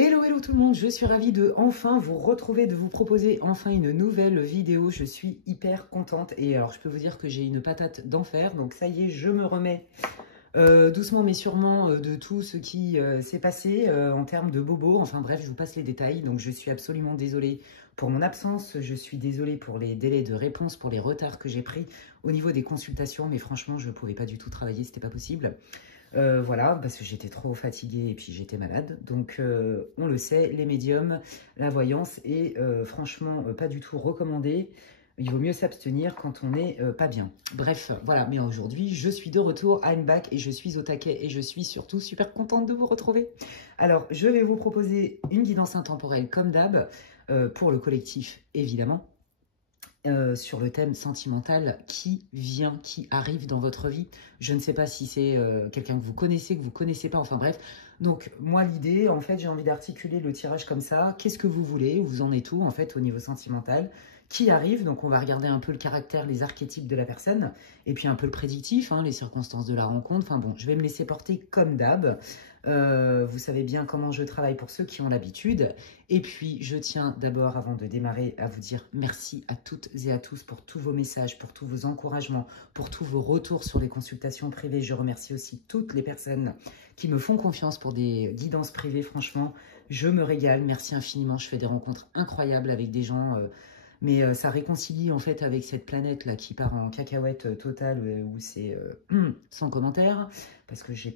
Hello, hello tout le monde, je suis ravie de enfin vous retrouver, de vous proposer enfin une nouvelle vidéo. Je suis hyper contente et alors je peux vous dire que j'ai une patate d'enfer. Donc ça y est, je me remets doucement mais sûrement de tout ce qui s'est passé en termes de bobo. Enfin bref, je vous passe les détails. Donc je suis absolument désolée pour mon absence. Je suis désolée pour les délais de réponse, pour les retards que j'ai pris au niveau des consultations. Mais franchement, je ne pouvais pas du tout travailler, c'était pas possible. Voilà, parce que j'étais trop fatiguée et puis j'étais malade. Donc, on le sait, les médiums, la voyance est franchement pas du tout recommandée. Il vaut mieux s'abstenir quand on n'est pas bien. Bref, voilà. Mais aujourd'hui, je suis de retour, I'm back et je suis au taquet et je suis surtout super contente de vous retrouver. Alors, je vais vous proposer une guidance intemporelle comme d'hab pour le collectif, évidemment. Sur le thème sentimental qui vient, qui arrive dans votre vie. Je ne sais pas si c'est quelqu'un que vous connaissez pas, enfin bref. Donc moi l'idée, en fait, j'ai envie d'articuler le tirage comme ça. Qu'est-ce que vous voulez? Vous en êtes où en fait au niveau sentimental? Qui arrive? Donc on va regarder un peu le caractère, les archétypes de la personne, et puis un peu le prédictif, hein, les circonstances de la rencontre. Enfin bon, je vais me laisser porter comme d'hab. Vous savez bien comment je travaille pour ceux qui ont l'habitude. Et puis, je tiens d'abord, avant de démarrer, à vous dire merci à toutes et à tous pour tous vos messages, pour tous vos encouragements, pour tous vos retours sur les consultations privées. Je remercie aussi toutes les personnes qui me font confiance pour des guidances privées. Franchement, je me régale. Merci infiniment. Je fais des rencontres incroyables avec des gens... mais ça réconcilie en fait avec cette planète-là qui part en cacahuète totale où c'est sans commentaire, parce que je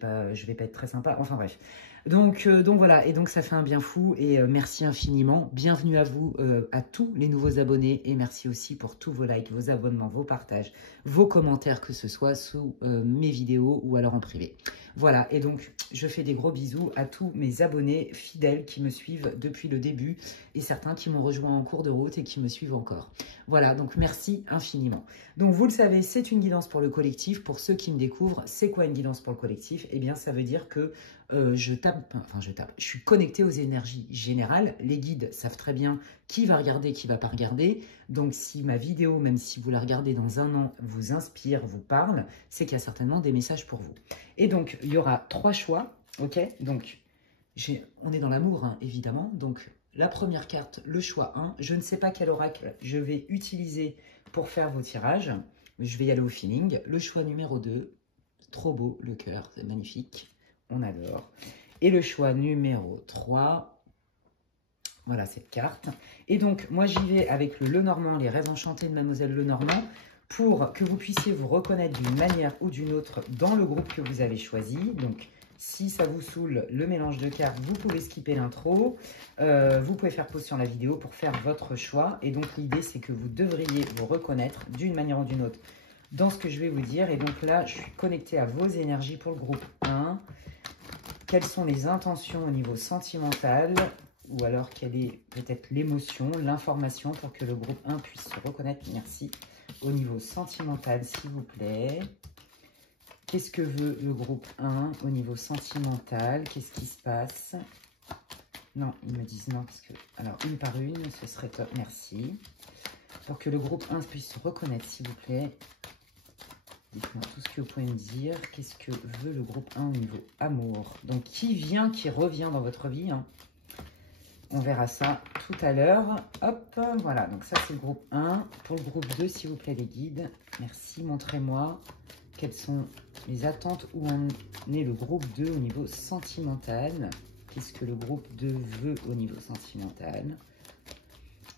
vais pas être très sympa. Enfin bref. Donc voilà, et donc ça fait un bien fou et merci infiniment. Bienvenue à vous, à tous les nouveaux abonnés et merci aussi pour tous vos likes, vos abonnements, vos partages, vos commentaires, que ce soit sous mes vidéos ou alors en privé. Voilà, et donc je fais des gros bisous à tous mes abonnés fidèles qui me suivent depuis le début et certains qui m'ont rejoint en cours de route et qui me suivent encore. Voilà, donc merci infiniment. Donc vous le savez, c'est une guidance pour le collectif. Pour ceux qui me découvrent, c'est quoi une guidance pour le collectif? Eh bien, ça veut dire que je suis connectée aux énergies générales. Les guides savent très bien qui va regarder, qui va pas regarder. Donc, si ma vidéo, même si vous la regardez dans un an, vous inspire, vous parle, c'est qu'il y a certainement des messages pour vous. Et donc, il y aura 3 choix, ok? Donc, on est dans l'amour, hein, évidemment. Donc, la première carte, le choix 1. Je ne sais pas quel oracle je vais utiliser pour faire vos tirages. Je vais y aller au feeling. Le choix numéro 2, trop beau, le cœur, c'est magnifique. On adore. Et le choix numéro 3, voilà cette carte. Et donc, moi, j'y vais avec le Lenormand, les rêves enchantés de Mademoiselle Lenormand, pour que vous puissiez vous reconnaître d'une manière ou d'une autre dans le groupe que vous avez choisi. Donc, si ça vous saoule, le mélange de cartes, vous pouvez skipper l'intro. Vous pouvez faire pause sur la vidéo pour faire votre choix. Et donc, l'idée, c'est que vous devriez vous reconnaître d'une manière ou d'une autre dans ce que je vais vous dire. Et donc là, je suis connectée à vos énergies pour le groupe 1. Quelles sont les intentions au niveau sentimental? Ou alors, quelle est peut-être l'émotion, l'information pour que le groupe 1 puisse se reconnaître? Merci. Au niveau sentimental, s'il vous plaît. Qu'est-ce que veut le groupe 1 au niveau sentimental? Qu'est-ce qui se passe? Non, ils me disent non, parce que... Alors, une par une, ce serait top. Merci. Pour que le groupe 1 puisse se reconnaître, s'il vous plaît. Dites-moi tout ce que vous pouvez me dire. Qu'est-ce que veut le groupe 1 au niveau amour? Donc, qui vient, qui revient dans votre vie, hein? On verra ça tout à l'heure. Hop, voilà. Donc, ça, c'est le groupe 1. Pour le groupe 2, s'il vous plaît, les guides. Merci, montrez-moi quelles sont les attentes, où en est le groupe 2 au niveau sentimental. Qu'est-ce que le groupe 2 veut au niveau sentimental?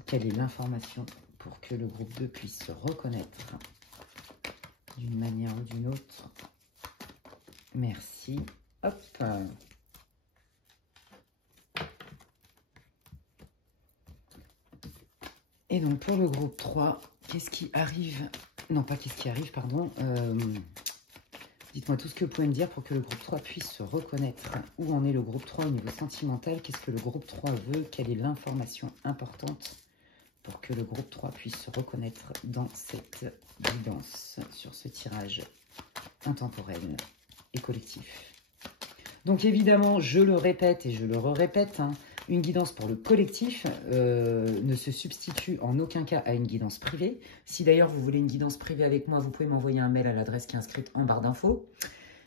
Quelle est l'information pour que le groupe 2 puisse se reconnaître d'une manière ou d'une autre? Merci. Hop. Et donc, pour le groupe 3, qu'est-ce qui arrive? Non, pas qu'est-ce qui arrive, pardon. Dites-moi tout ce que vous pouvez me dire pour que le groupe 3 puisse se reconnaître. Où en est le groupe 3 au niveau sentimental? Qu'est-ce que le groupe 3 veut? Quelle est l'information importante pour que le groupe 3 puisse se reconnaître dans cette guidance, sur ce tirage intemporel et collectif? Donc évidemment, je le répète et je le répète, hein, une guidance pour le collectif ne se substitue en aucun cas à une guidance privée. Si d'ailleurs vous voulez une guidance privée avec moi, vous pouvez m'envoyer un mail à l'adresse qui est inscrite en barre d'infos.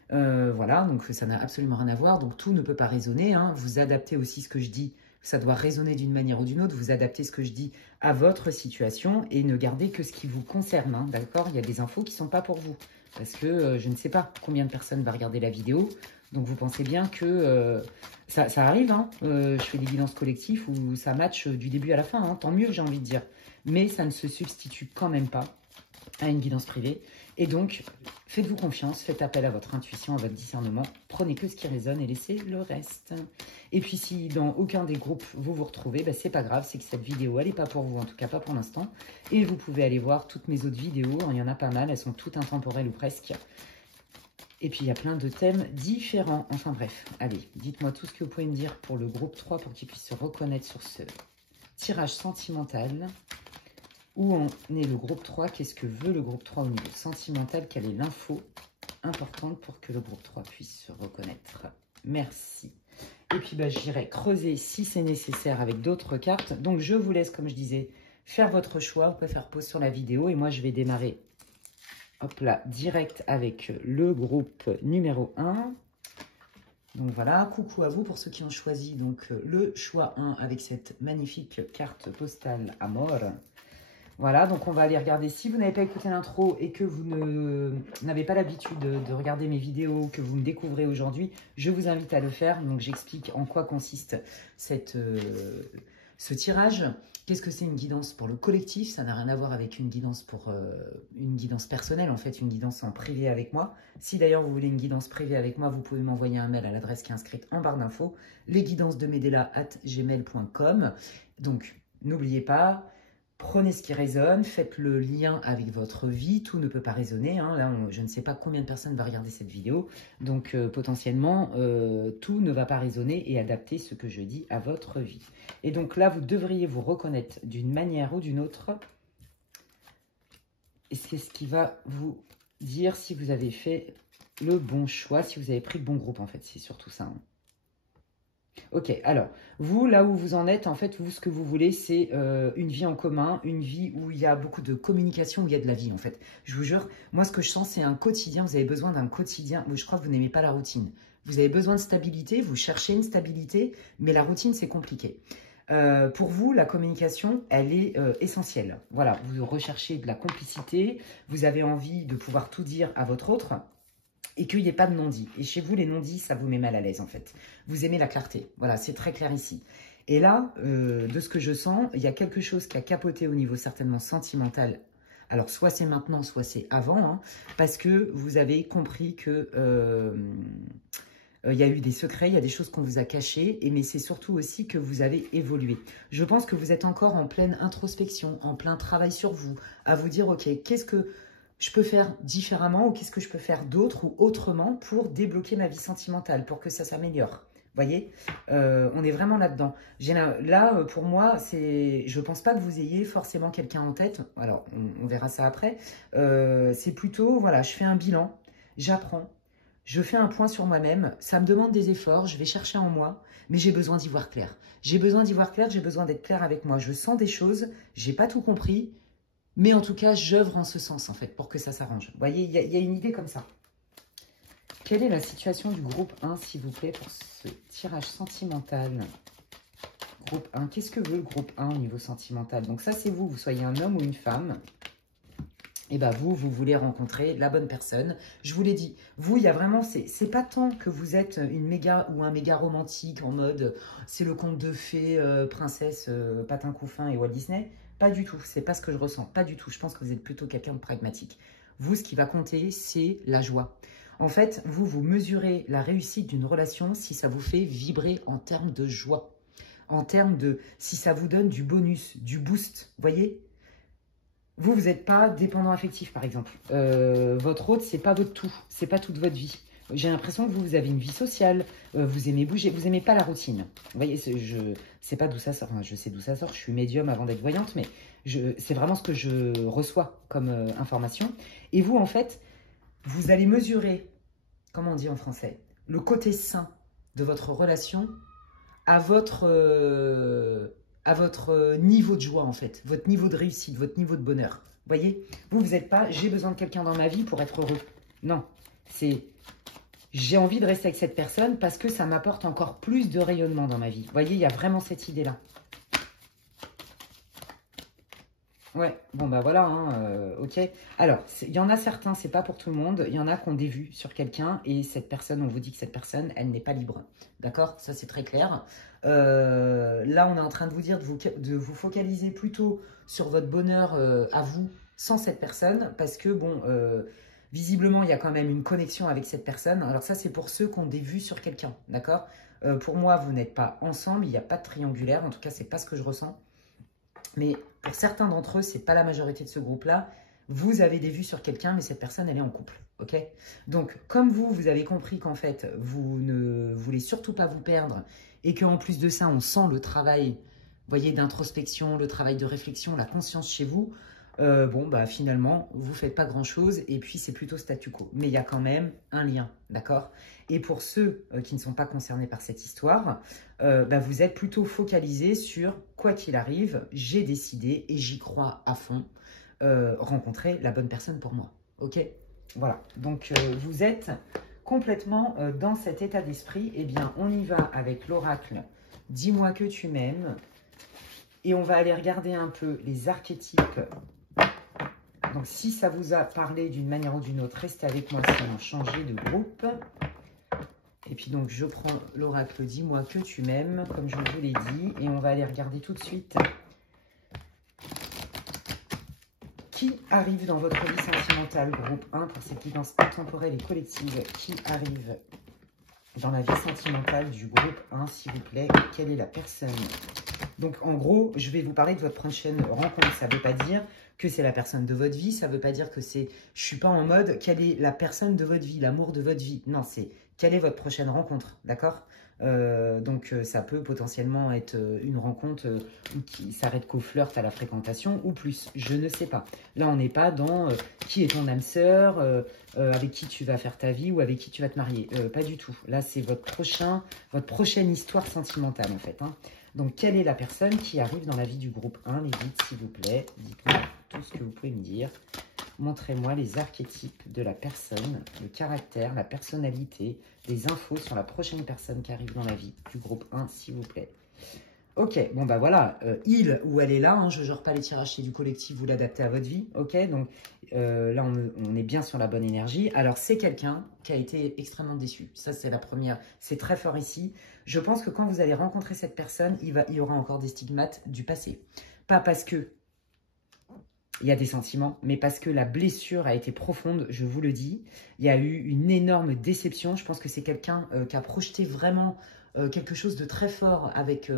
Voilà, donc ça n'a absolument rien à voir. Donc tout ne peut pas résonner, hein. Vous adaptez aussi ce que je dis. Ça doit résonner d'une manière ou d'une autre. Vous adaptez ce que je dis à votre situation et ne gardez que ce qui vous concerne, hein, d'accord? Il y a des infos qui ne sont pas pour vous. Parce que je ne sais pas combien de personnes va regarder la vidéo. Donc vous pensez bien que ça arrive, hein. Je fais des guidances collectives où ça match du début à la fin, hein. Tant mieux, j'ai envie de dire. Mais ça ne se substitue quand même pas à une guidance privée. Et donc, faites-vous confiance, faites appel à votre intuition, à votre discernement. Prenez que ce qui résonne et laissez le reste. Et puis, si dans aucun des groupes vous vous retrouvez, ben, c'est pas grave, c'est que cette vidéo, elle n'est pas pour vous, en tout cas pas pour l'instant. Et vous pouvez aller voir toutes mes autres vidéos, il y en a pas mal, elles sont toutes intemporelles ou presque. Et puis, il y a plein de thèmes différents. Enfin bref, allez, dites-moi tout ce que vous pouvez me dire pour le groupe 3, pour qu'il puisse se reconnaître sur ce tirage sentimental. Où en est le groupe 3? Qu'est-ce que veut le groupe 3 au niveau sentimental? Quelle est l'info importante pour que le groupe 3 puisse se reconnaître? Merci. Et puis, bah, j'irai creuser si c'est nécessaire avec d'autres cartes. Donc, je vous laisse, comme je disais, faire votre choix. Vous pouvez faire pause sur la vidéo. Et moi, je vais démarrer, hop là, direct avec le groupe numéro 1. Donc voilà, coucou à vous pour ceux qui ont choisi donc le choix 1 avec cette magnifique carte postale Amor. Voilà, donc on va aller regarder. Si vous n'avez pas écouté l'intro et que vous n'avez pas l'habitude de regarder mes vidéos, que vous me découvrez aujourd'hui, je vous invite à le faire. Donc j'explique en quoi consiste ce tirage. Qu'est-ce que c'est une guidance pour le collectif? Ça n'a rien à voir avec une guidance pour une guidance personnelle, en fait, une guidance en privé avec moi. Si d'ailleurs vous voulez une guidance privée avec moi, vous pouvez m'envoyer un mail à l'adresse qui est inscrite en barre d'infos, lesguidancesdemedela@gmail.com. Donc n'oubliez pas. Prenez ce qui résonne, faites le lien avec votre vie, tout ne peut pas résonner, hein. Là, je ne sais pas combien de personnes vont regarder cette vidéo, donc potentiellement, tout ne va pas résonner et adapter ce que je dis à votre vie. Et donc là, vous devriez vous reconnaître d'une manière ou d'une autre, et c'est ce qui va vous dire si vous avez fait le bon choix, si vous avez pris le bon groupe, en fait, c'est surtout ça, hein. Ok, alors, vous, là où vous en êtes, en fait, vous, ce que vous voulez, c'est une vie en commun, une vie où il y a beaucoup de communication, où il y a de la vie, en fait. Je vous jure, moi, ce que je sens, c'est un quotidien. Vous avez besoin d'un quotidien. Je crois que vous n'aimez pas la routine. Vous avez besoin de stabilité, vous cherchez une stabilité, mais la routine, c'est compliqué. Pour vous, la communication, elle est essentielle. Voilà, vous recherchez de la complicité, vous avez envie de pouvoir tout dire à votre autre, et qu'il n'y ait pas de non-dit. Et chez vous, les non-dits, ça vous met mal à l'aise, en fait. Vous aimez la clarté. Voilà, c'est très clair ici. Et là, de ce que je sens, il y a quelque chose qui a capoté au niveau certainement sentimental. Alors, soit c'est maintenant, soit c'est avant, hein, parce que vous avez compris que il y a eu des secrets, il y a des choses qu'on vous a cachées, mais c'est surtout aussi que vous avez évolué. Je pense que vous êtes encore en pleine introspection, en plein travail sur vous, à vous dire, ok, qu'est-ce que je peux faire différemment ou qu'est-ce que je peux faire d'autre ou autrement pour débloquer ma vie sentimentale, pour que ça s'améliore. Vous voyez, on est vraiment là-dedans. Là, pour moi, je ne pense pas que vous ayez forcément quelqu'un en tête. Alors, on verra ça après. C'est plutôt, voilà, je fais un bilan, j'apprends, je fais un point sur moi-même. Ça me demande des efforts, je vais chercher en moi, mais j'ai besoin d'y voir clair. J'ai besoin d'y voir clair, j'ai besoin d'être clair avec moi. Je sens des choses, j'ai pas tout compris. Mais en tout cas, j'œuvre en ce sens, en fait, pour que ça s'arrange. Vous voyez, il y a une idée comme ça. Quelle est la situation du groupe 1, s'il vous plaît, pour ce tirage sentimental? Groupe 1, qu'est-ce que veut le groupe 1 au niveau sentimental? Donc ça, c'est vous, vous soyez un homme ou une femme. Et bien vous voulez rencontrer la bonne personne. Je vous l'ai dit, vous, il y a vraiment, c'est pas tant que vous êtes une méga ou un méga romantique en mode, c'est le conte de fées, princesse, Patin Couffin et Walt Disney. Pas du tout, c'est pas ce que je ressens, pas du tout. Je pense que vous êtes plutôt quelqu'un de pragmatique. Vous, ce qui va compter, c'est la joie. En fait, vous mesurez la réussite d'une relation si ça vous fait vibrer en termes de joie. En termes de, si ça vous donne du bonus, du boost, vous voyez? Vous n'êtes pas dépendant affectif, par exemple. Votre autre, c'est pas votre tout, c'est pas toute votre vie. J'ai l'impression que vous avez une vie sociale, vous aimez bouger, vous n'aimez pas la routine. Vous voyez, je sais pas d'où ça sort, enfin, je sais d'où ça sort, je suis médium avant d'être voyante, mais c'est vraiment ce que je reçois comme information. Et vous, en fait, vous allez mesurer, comment on dit en français, le côté sain de votre relation à votre niveau de joie, en fait, votre niveau de réussite, votre niveau de bonheur. Vous voyez, vous n'êtes pas, j'ai besoin de quelqu'un dans ma vie pour être heureux. Non, c'est j'ai envie de rester avec cette personne parce que ça m'apporte encore plus de rayonnement dans ma vie. Vous voyez, il y a vraiment cette idée-là. Ouais, bon bah voilà, hein, ok. Alors, il y en a certains, c'est pas pour tout le monde. Il y en a qui ont des vues sur quelqu'un et cette personne, on vous dit que cette personne, elle n'est pas libre. D'accord? Ça, c'est très clair. Là, on est en train de vous dire de vous focaliser plutôt sur votre bonheur à vous, sans cette personne, parce que, bon, visiblement, il y a quand même une connexion avec cette personne. Alors ça, c'est pour ceux qui ont des vues sur quelqu'un, d'accord? Pour moi, vous n'êtes pas ensemble, il n'y a pas de triangulaire. En tout cas, c'est pas ce que je ressens. Mais pour certains d'entre eux, ce n'est pas la majorité de ce groupe-là. Vous avez des vues sur quelqu'un, mais cette personne, elle est en couple. Ok? Donc, comme vous avez compris qu'en fait, vous ne voulez surtout pas vous perdre et qu'en plus de ça, on sent le travail, vous voyez, d'introspection, le travail de réflexion, la conscience chez vous, bon, bah finalement, vous ne faites pas grand-chose et puis c'est plutôt statu quo. Mais il y a quand même un lien, d'accord? Et pour ceux qui ne sont pas concernés par cette histoire, bah, vous êtes plutôt focalisé sur quoi qu'il arrive, j'ai décidé et j'y crois à fond, rencontrer la bonne personne pour moi. Ok? Voilà. Donc, vous êtes complètement dans cet état d'esprit. Eh bien, on y va avec l'oracle. Dis-moi que tu m'aimes. Et on va aller regarder un peu les archétypes. Donc, si ça vous a parlé d'une manière ou d'une autre, restez avec moi si on change de groupe. Et puis donc, je prends l'oracle « Dis-moi que tu m'aimes », comme je vous l'ai dit. Et on va aller regarder tout de suite qui arrive dans votre vie sentimentale. Groupe 1, pour cette guidance intemporelle et collective. Qui arrive dans la vie sentimentale du groupe 1, s'il vous plaît? Quelle est la personne? Donc, en gros, je vais vous parler de votre prochaine rencontre. Ça ne veut pas dire que c'est la personne de votre vie. Ça ne veut pas dire que c'est... Je ne suis pas en mode, quelle est la personne de votre vie, l'amour de votre vie. Non, c'est quelle est votre prochaine rencontre, d'accord? Donc, ça peut potentiellement être une rencontre qui s'arrête qu'au flirt, à la fréquentation ou plus. Je ne sais pas. Là, on n'est pas dans qui est ton âme sœur, avec qui tu vas faire ta vie ou avec qui tu vas te marier. Pas du tout. Là, c'est votre prochaine histoire sentimentale, en fait, hein. Donc, quelle est la personne qui arrive dans la vie du groupe 1? Les guides, s'il vous plaît. Dites-moi tout ce que vous pouvez me dire. Montrez-moi les archétypes de la personne, le caractère, la personnalité, des infos sur la prochaine personne qui arrive dans la vie du groupe 1, s'il vous plaît. Ok, bon bah voilà, il ou elle est là, hein, je ne gère pas les tirages, c'est du collectif, vous l'adaptez à votre vie, ok? Donc là, on est bien sur la bonne énergie. Alors, c'est quelqu'un qui a été extrêmement déçu. Ça, c'est la première, c'est très fort ici. Je pense que quand vous allez rencontrer cette personne, il y aura encore des stigmates du passé. Pas parce que il y a des sentiments, mais parce que la blessure a été profonde, je vous le dis. Il y a eu une énorme déception. Je pense que c'est quelqu'un qui a projeté vraiment quelque chose de très fort avec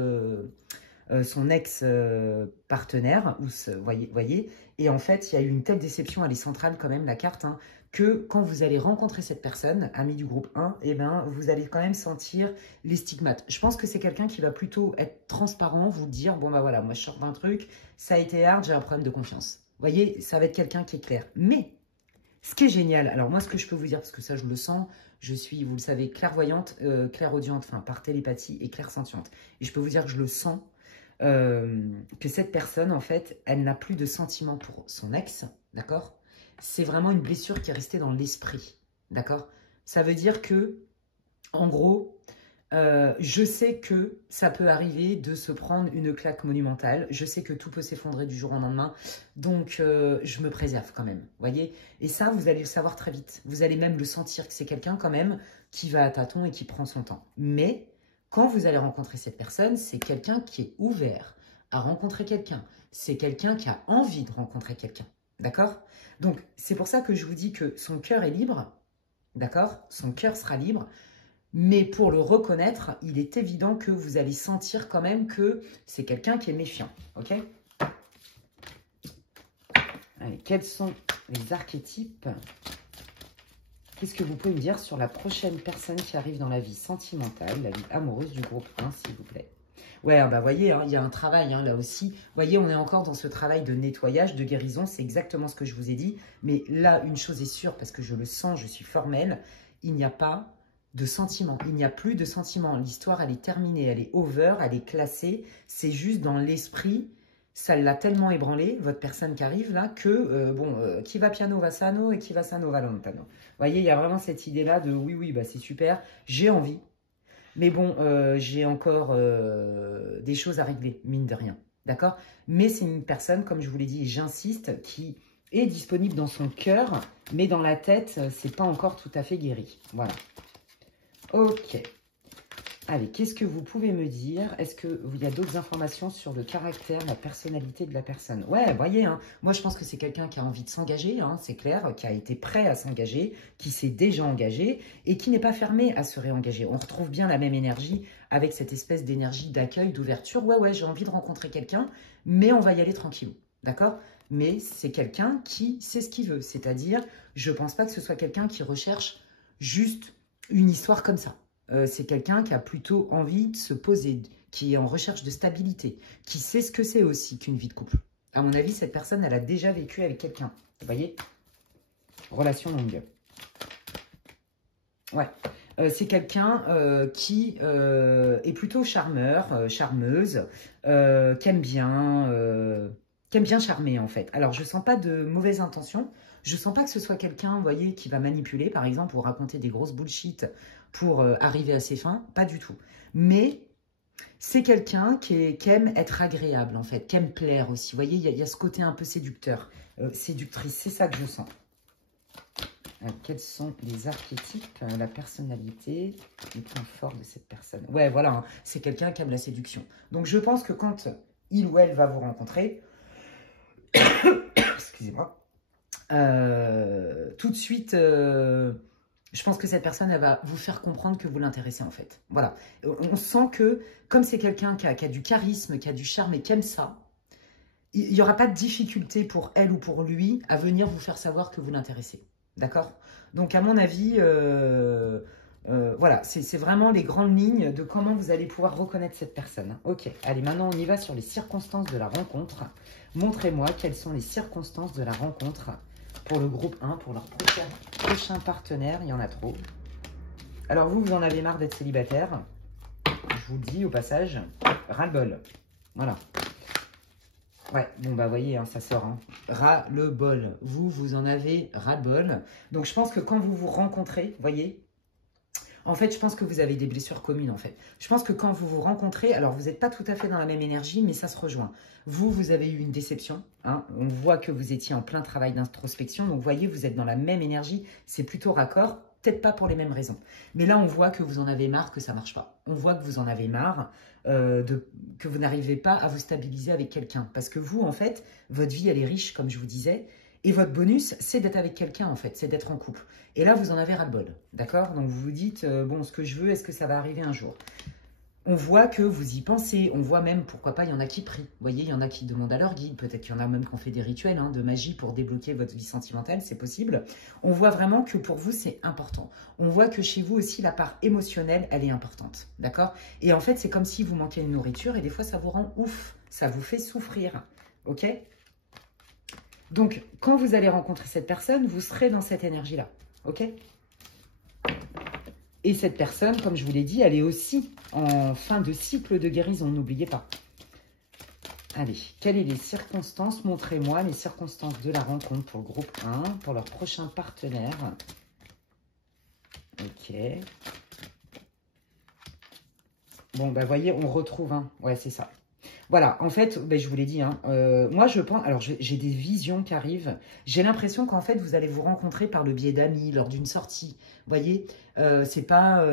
son ex-partenaire. Voyez. Et en fait, il y a eu une telle déception, elle est centrale quand même, la carte, hein, que quand vous allez rencontrer cette personne, ami du groupe 1, eh ben, vous allez quand même sentir les stigmates. Je pense que c'est quelqu'un qui va plutôt être transparent, vous dire, bon bah voilà, moi je sors d'un truc, ça a été hard, j'ai un problème de confiance. Vous voyez, ça va être quelqu'un qui est clair. Mais, ce qui est génial, alors moi, ce que je peux vous dire, parce que ça, je le sens, je suis, vous le savez, clairvoyante, clairaudiente, enfin, par télépathie et clairsentiente. Et je peux vous dire que je le sens, que cette personne, en fait, elle n'a plus de sentiments pour son ex, d'accord? C'est vraiment une blessure qui est restée dans l'esprit, d'accord? Ça veut dire que, en gros... je sais que ça peut arriver de se prendre une claque monumentale. Je sais que tout peut s'effondrer du jour au lendemain. Donc, je me préserve quand même. Voyez? Et ça, vous allez le savoir très vite. Vous allez même le sentir que c'est quelqu'un quand même qui va à tâtons et qui prend son temps. Mais, quand vous allez rencontrer cette personne, c'est quelqu'un qui est ouvert à rencontrer quelqu'un. C'est quelqu'un qui a envie de rencontrer quelqu'un. D'accord? Donc, c'est pour ça que je vous dis que son cœur est libre. D'accord? Son cœur sera libre. Mais pour le reconnaître, il est évident que vous allez sentir quand même que c'est quelqu'un qui est méfiant. Ok? Allez, quels sont les archétypes? Qu'est-ce que vous pouvez me dire sur la prochaine personne qui arrive dans la vie sentimentale, la vie amoureuse du groupe 1, s'il vous plaît? Ouais, bah voyez, hein, il y a un travail là aussi. Vous voyez, on est encore dans ce travail de nettoyage, de guérison. C'est exactement ce que je vous ai dit. Mais là, une chose est sûre, parce que je le sens, je suis formelle, il n'y a pas de sentiments. Il n'y a plus de sentiments. L'histoire, elle est terminée, elle est over, elle est classée. C'est juste dans l'esprit, ça l'a tellement ébranlé, votre personne qui arrive là, que, qui va piano va sano et qui va sano va lontano. Vous voyez, il y a vraiment cette idée-là de, oui, oui, bah c'est super, j'ai envie, mais bon, j'ai encore des choses à régler, mine de rien, d'accord? Mais c'est une personne, comme je vous l'ai dit, j'insiste, qui est disponible dans son cœur, mais dans la tête, c'est pas encore tout à fait guéri. Voilà. Ok. Allez, qu'est-ce que vous pouvez me dire? Est-ce qu'il y a d'autres informations sur le caractère, la personnalité de la personne? Ouais, voyez, hein, moi je pense que c'est quelqu'un qui a envie de s'engager, hein, c'est clair, qui a été prêt à s'engager, qui s'est déjà engagé et qui n'est pas fermé à se réengager. On retrouve bien la même énergie avec cette espèce d'énergie d'accueil, d'ouverture. Ouais, ouais, j'ai envie de rencontrer quelqu'un, mais on va y aller tranquillou, d'accord? Mais c'est quelqu'un qui sait ce qu'il veut, c'est-à-dire, je ne pense pas que ce soit quelqu'un qui recherche juste une histoire comme ça. C'est quelqu'un qui a plutôt envie de se poser, qui est en recherche de stabilité, qui sait ce que c'est aussi qu'une vie de couple. À mon avis, cette personne, elle a déjà vécu avec quelqu'un. Vous voyez? Relation longue. Ouais. C'est quelqu'un qui est plutôt charmeur, charmeuse, qui aime bien charmer en fait. Alors, je ne sens pas de mauvaises intentions. Je ne sens pas que ce soit quelqu'un, vous voyez, qui va manipuler, par exemple, ou raconter des grosses bullshit pour arriver à ses fins. Pas du tout. Mais c'est quelqu'un qui aime être agréable, en fait, qui aime plaire aussi. Vous voyez, il y a ce côté un peu séducteur, séductrice. C'est ça que je sens. Quels sont les archétypes, la personnalité, les points forts de cette personne? Ouais, voilà, hein, c'est quelqu'un qui aime la séduction. Donc, je pense que quand il ou elle va vous rencontrer, excusez-moi, tout de suite, je pense que cette personne, elle va vous faire comprendre que vous l'intéressez en fait. Voilà. On sent que, comme c'est quelqu'un qui a du charisme, qui a du charme et qui aime ça, il n'y aura pas de difficulté pour elle ou pour lui à venir vous faire savoir que vous l'intéressez. D'accord? Donc, à mon avis, voilà, c'est vraiment les grandes lignes de comment vous allez pouvoir reconnaître cette personne. Ok, allez, maintenant on y va sur les circonstances de la rencontre. Montrez-moi quelles sont les circonstances de la rencontre pour le groupe 1, pour leur prochain partenaire. Il y en a trop. Alors vous en avez marre d'être célibataire. Je vous le dis au passage, ras-le-bol. Voilà. Ouais, bon bah voyez, hein, ça sort. Hein. Ras-le-bol. Vous en avez ras-le-bol. Donc je pense que quand vous vous rencontrez, voyez, en fait, je pense que vous avez des blessures communes, en fait. Je pense que quand vous vous rencontrez, alors vous n'êtes pas tout à fait dans la même énergie, mais ça se rejoint. Vous avez eu une déception. Hein, on voit que vous étiez en plein travail d'introspection. Donc, vous voyez, vous êtes dans la même énergie. C'est plutôt raccord. Peut-être pas pour les mêmes raisons. Mais là, on voit que vous en avez marre, que ça ne marche pas. On voit que vous en avez marre, que vous n'arrivez pas à vous stabiliser avec quelqu'un. Parce que vous, en fait, votre vie, elle est riche, comme je vous disais. Et votre bonus, c'est d'être avec quelqu'un, en fait. C'est d'être en couple. Et là, vous en avez ras-le-bol. D'accord? Donc, vous vous dites, bon, ce que je veux, est-ce que ça va arriver un jour? On voit que vous y pensez. On voit même, pourquoi pas, il y en a qui prient. Vous voyez, il y en a qui demandent à leur guide. Peut-être qu'il y en a même qui ont fait des rituels de magie pour débloquer votre vie sentimentale. C'est possible. On voit vraiment que pour vous, c'est important. On voit que chez vous aussi, la part émotionnelle, elle est importante. D'accord? Et en fait, c'est comme si vous manquiez de nourriture. Et des fois, ça vous rend ouf. Ça vous fait souffrir. Ok? Donc, quand vous allez rencontrer cette personne, vous serez dans cette énergie-là. Ok? Et cette personne, comme je vous l'ai dit, elle est aussi en fin de cycle de guérison, n'oubliez pas. Allez, quelles sont les circonstances? Montrez-moi les circonstances de la rencontre pour le groupe 1, pour leur prochain partenaire. Ok. Bon, bah voyez, on retrouve un. Ouais, c'est ça. Voilà, en fait, ben, je vous l'ai dit, hein, moi je pense, alors j'ai des visions qui arrivent, j'ai l'impression qu'en fait vous allez vous rencontrer par le biais d'amis, lors d'une sortie, vous voyez, c'est pas,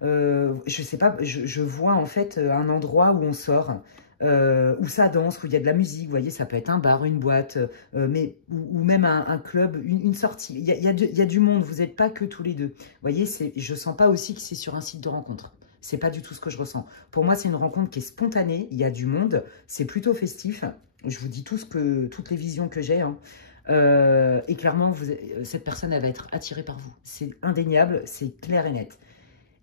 je sais pas, je vois en fait un endroit où on sort, où ça danse, où il y a de la musique, vous voyez, ça peut être un bar, une boîte, mais, ou même un club, une sortie, il y a du monde, vous n'êtes pas que tous les deux, vous voyez, je sens pas aussi que c'est sur un site de rencontre. C'est pas du tout ce que je ressens. Pour moi, c'est une rencontre qui est spontanée. Il y a du monde. C'est plutôt festif. Je vous dis toutes les visions que j'ai. Hein. Et clairement, cette personne, elle va être attirée par vous. C'est indéniable. C'est clair et net.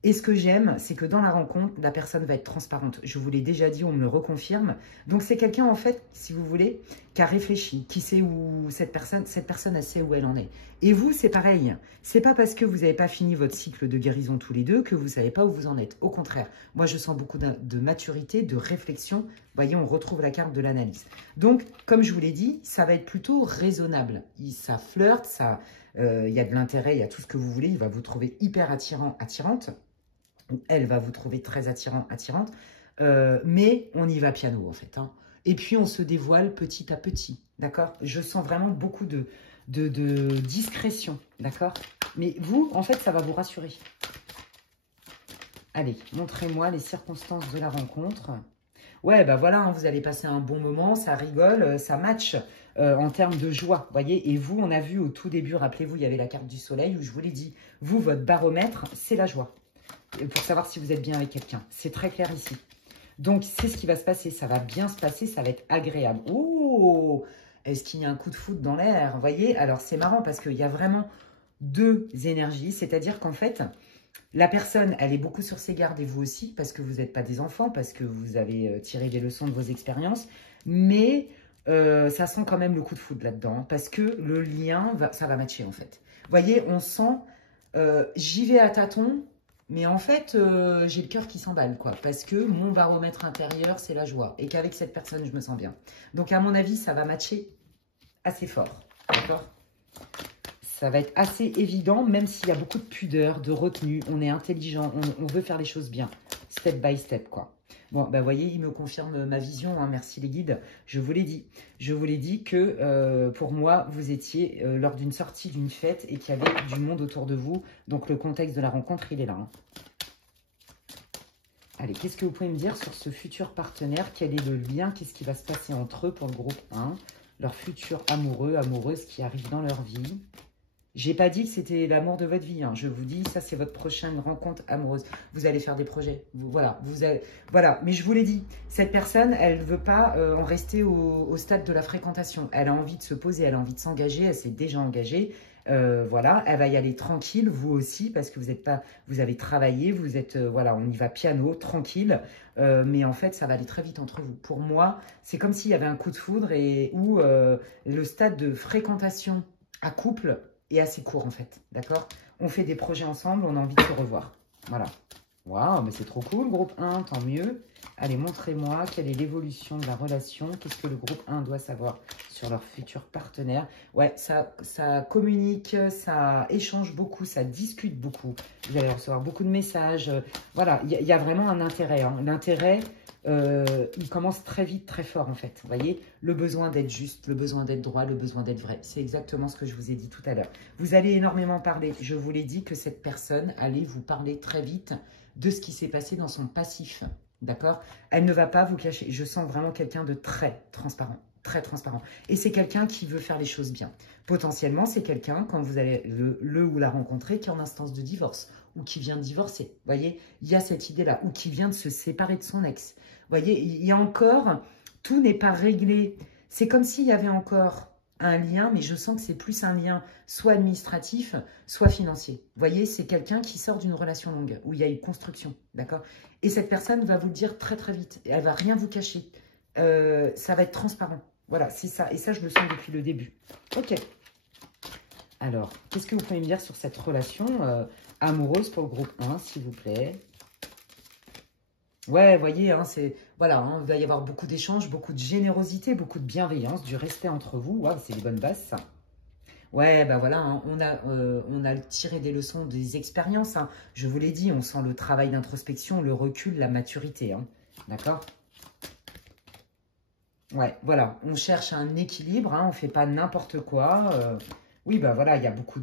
Et ce que j'aime, c'est que dans la rencontre, la personne va être transparente. Je vous l'ai déjà dit, on me le reconfirme. Donc, c'est quelqu'un, en fait, si vous voulez, qui a réfléchi, qui sait où cette personne, elle sait où elle en est. Et vous, c'est pareil. C'est pas parce que vous n'avez pas fini votre cycle de guérison tous les deux que vous ne savez pas où vous en êtes. Au contraire, moi, je sens beaucoup de maturité, de réflexion. Vous voyez, on retrouve la carte de l'analyse. Donc, comme je vous l'ai dit, ça va être plutôt raisonnable. Ça flirte, il y a de l'intérêt, il y a tout ce que vous voulez. Il va vous trouver hyper attirant, attirante. Elle va vous trouver très attirant, attirante. Mais on y va piano, en fait. Hein. Et puis, on se dévoile petit à petit. D'accord? Je sens vraiment beaucoup de discrétion. D'accord? Mais vous, en fait, ça va vous rassurer. Allez, montrez-moi les circonstances de la rencontre. Ouais, bah voilà, hein, vous allez passer un bon moment, ça rigole, ça match en termes de joie, voyez. Et vous, on a vu au tout début, rappelez-vous, il y avait la carte du soleil où je vous l'ai dit, vous, votre baromètre, c'est la joie. Pour savoir si vous êtes bien avec quelqu'un. C'est très clair ici. Donc, c'est ce qui va se passer. Ça va bien se passer, ça va être agréable. Oh! Est-ce qu'il y a un coup de foudre dans l'air? Vous voyez? Alors, c'est marrant parce qu'il y a vraiment deux énergies. C'est-à-dire qu'en fait, la personne, elle est beaucoup sur ses gardes et vous aussi, parce que vous n'êtes pas des enfants, parce que vous avez tiré des leçons de vos expériences. Mais ça sent quand même le coup de foudre là-dedans, hein, parce que le lien, ça va matcher en fait. Vous voyez, on sent, j'y vais à tâtons, mais en fait, j'ai le cœur qui s'emballe, quoi, parce que mon baromètre intérieur, c'est la joie, et qu'avec cette personne, je me sens bien. Donc, à mon avis, ça va matcher assez fort, d'accord? Ça va être assez évident, même s'il y a beaucoup de pudeur, de retenue. On est intelligent, on veut faire les choses bien, step by step, quoi. Bon, bah, vous voyez, il me confirme ma vision. Hein, merci les guides. Je vous l'ai dit. Je vous l'ai dit que pour moi, vous étiez lors d'une sortie d'une fête et qu'il y avait du monde autour de vous. Donc, le contexte de la rencontre, il est là. Hein. Allez, qu'est-ce que vous pouvez me dire sur ce futur partenaire? Quel est le lien? Qu'est-ce qui va se passer entre eux pour le groupe 1? Leur futur amoureux, amoureuse qui arrive dans leur vie. J'ai pas dit que c'était l'amour de votre vie. Hein. Je vous dis, ça, c'est votre prochaine rencontre amoureuse. Vous allez faire des projets. Voilà. Voilà. Mais je vous l'ai dit, cette personne, elle ne veut pas en rester au stade de la fréquentation. Elle a envie de se poser, elle a envie de s'engager. Elle s'est déjà engagée. Voilà. Elle va y aller tranquille, vous aussi, parce que vous avez travaillé. Vous êtes, voilà, on y va piano, tranquille. Mais en fait, ça va aller très vite entre vous. Pour moi, c'est comme s'il y avait un coup de foudre et où le stade de fréquentation à couple est assez court en fait, d'accord? On fait des projets ensemble, on a envie de se revoir. Voilà. Waouh, mais c'est trop cool, groupe 1, tant mieux. Allez, montrez-moi quelle est l'évolution de la relation. Qu'est-ce que le groupe 1 doit savoir sur leur futur partenaire? Ouais, ça communique, ça échange beaucoup, ça discute beaucoup. Vous allez recevoir beaucoup de messages. Voilà, il y a vraiment un intérêt. Hein. L'intérêt, il commence très vite, très fort en fait. Vous voyez, le besoin d'être juste, le besoin d'être droit, le besoin d'être vrai. C'est exactement ce que je vous ai dit tout à l'heure. Vous allez énormément parler. Je vous l'ai dit que cette personne allait vous parler très vite de ce qui s'est passé dans son passif. D'accord? Elle ne va pas vous cacher. Je sens vraiment quelqu'un de très transparent. Très transparent. Et c'est quelqu'un qui veut faire les choses bien. Potentiellement, c'est quelqu'un, quand vous allez le ou la rencontrer, qui est en instance de divorce ou qui vient de divorcer. Vous voyez, il y a cette idée-là. Ou qui vient de se séparer de son ex. Vous voyez, il y a encore... Tout n'est pas réglé. C'est comme s'il y avait encore un lien, mais je sens que c'est plus un lien soit administratif, soit financier. Vous voyez, c'est quelqu'un qui sort d'une relation longue, où il y a une construction, d'accord? Et cette personne va vous le dire très très vite. Elle va rien vous cacher. Ça va être transparent. Voilà, c'est ça. Et ça, je le sens depuis le début. Ok. Alors, qu'est-ce que vous pouvez me dire sur cette relation amoureuse pour le groupe 1, s'il vous plaît? Ouais, vous voyez, hein, voilà, hein, il va y avoir beaucoup d'échanges, beaucoup de générosité, beaucoup de bienveillance, du respect entre vous. Waouh, c'est des bonnes bases, ça. Ouais, bah voilà, hein, on a tiré des leçons des expériences. Hein. Je vous l'ai dit, on sent le travail d'introspection, le recul, la maturité. Hein. D'accord? Ouais, voilà, on cherche un équilibre, hein, on ne fait pas n'importe quoi. Oui, bah voilà, il y a beaucoup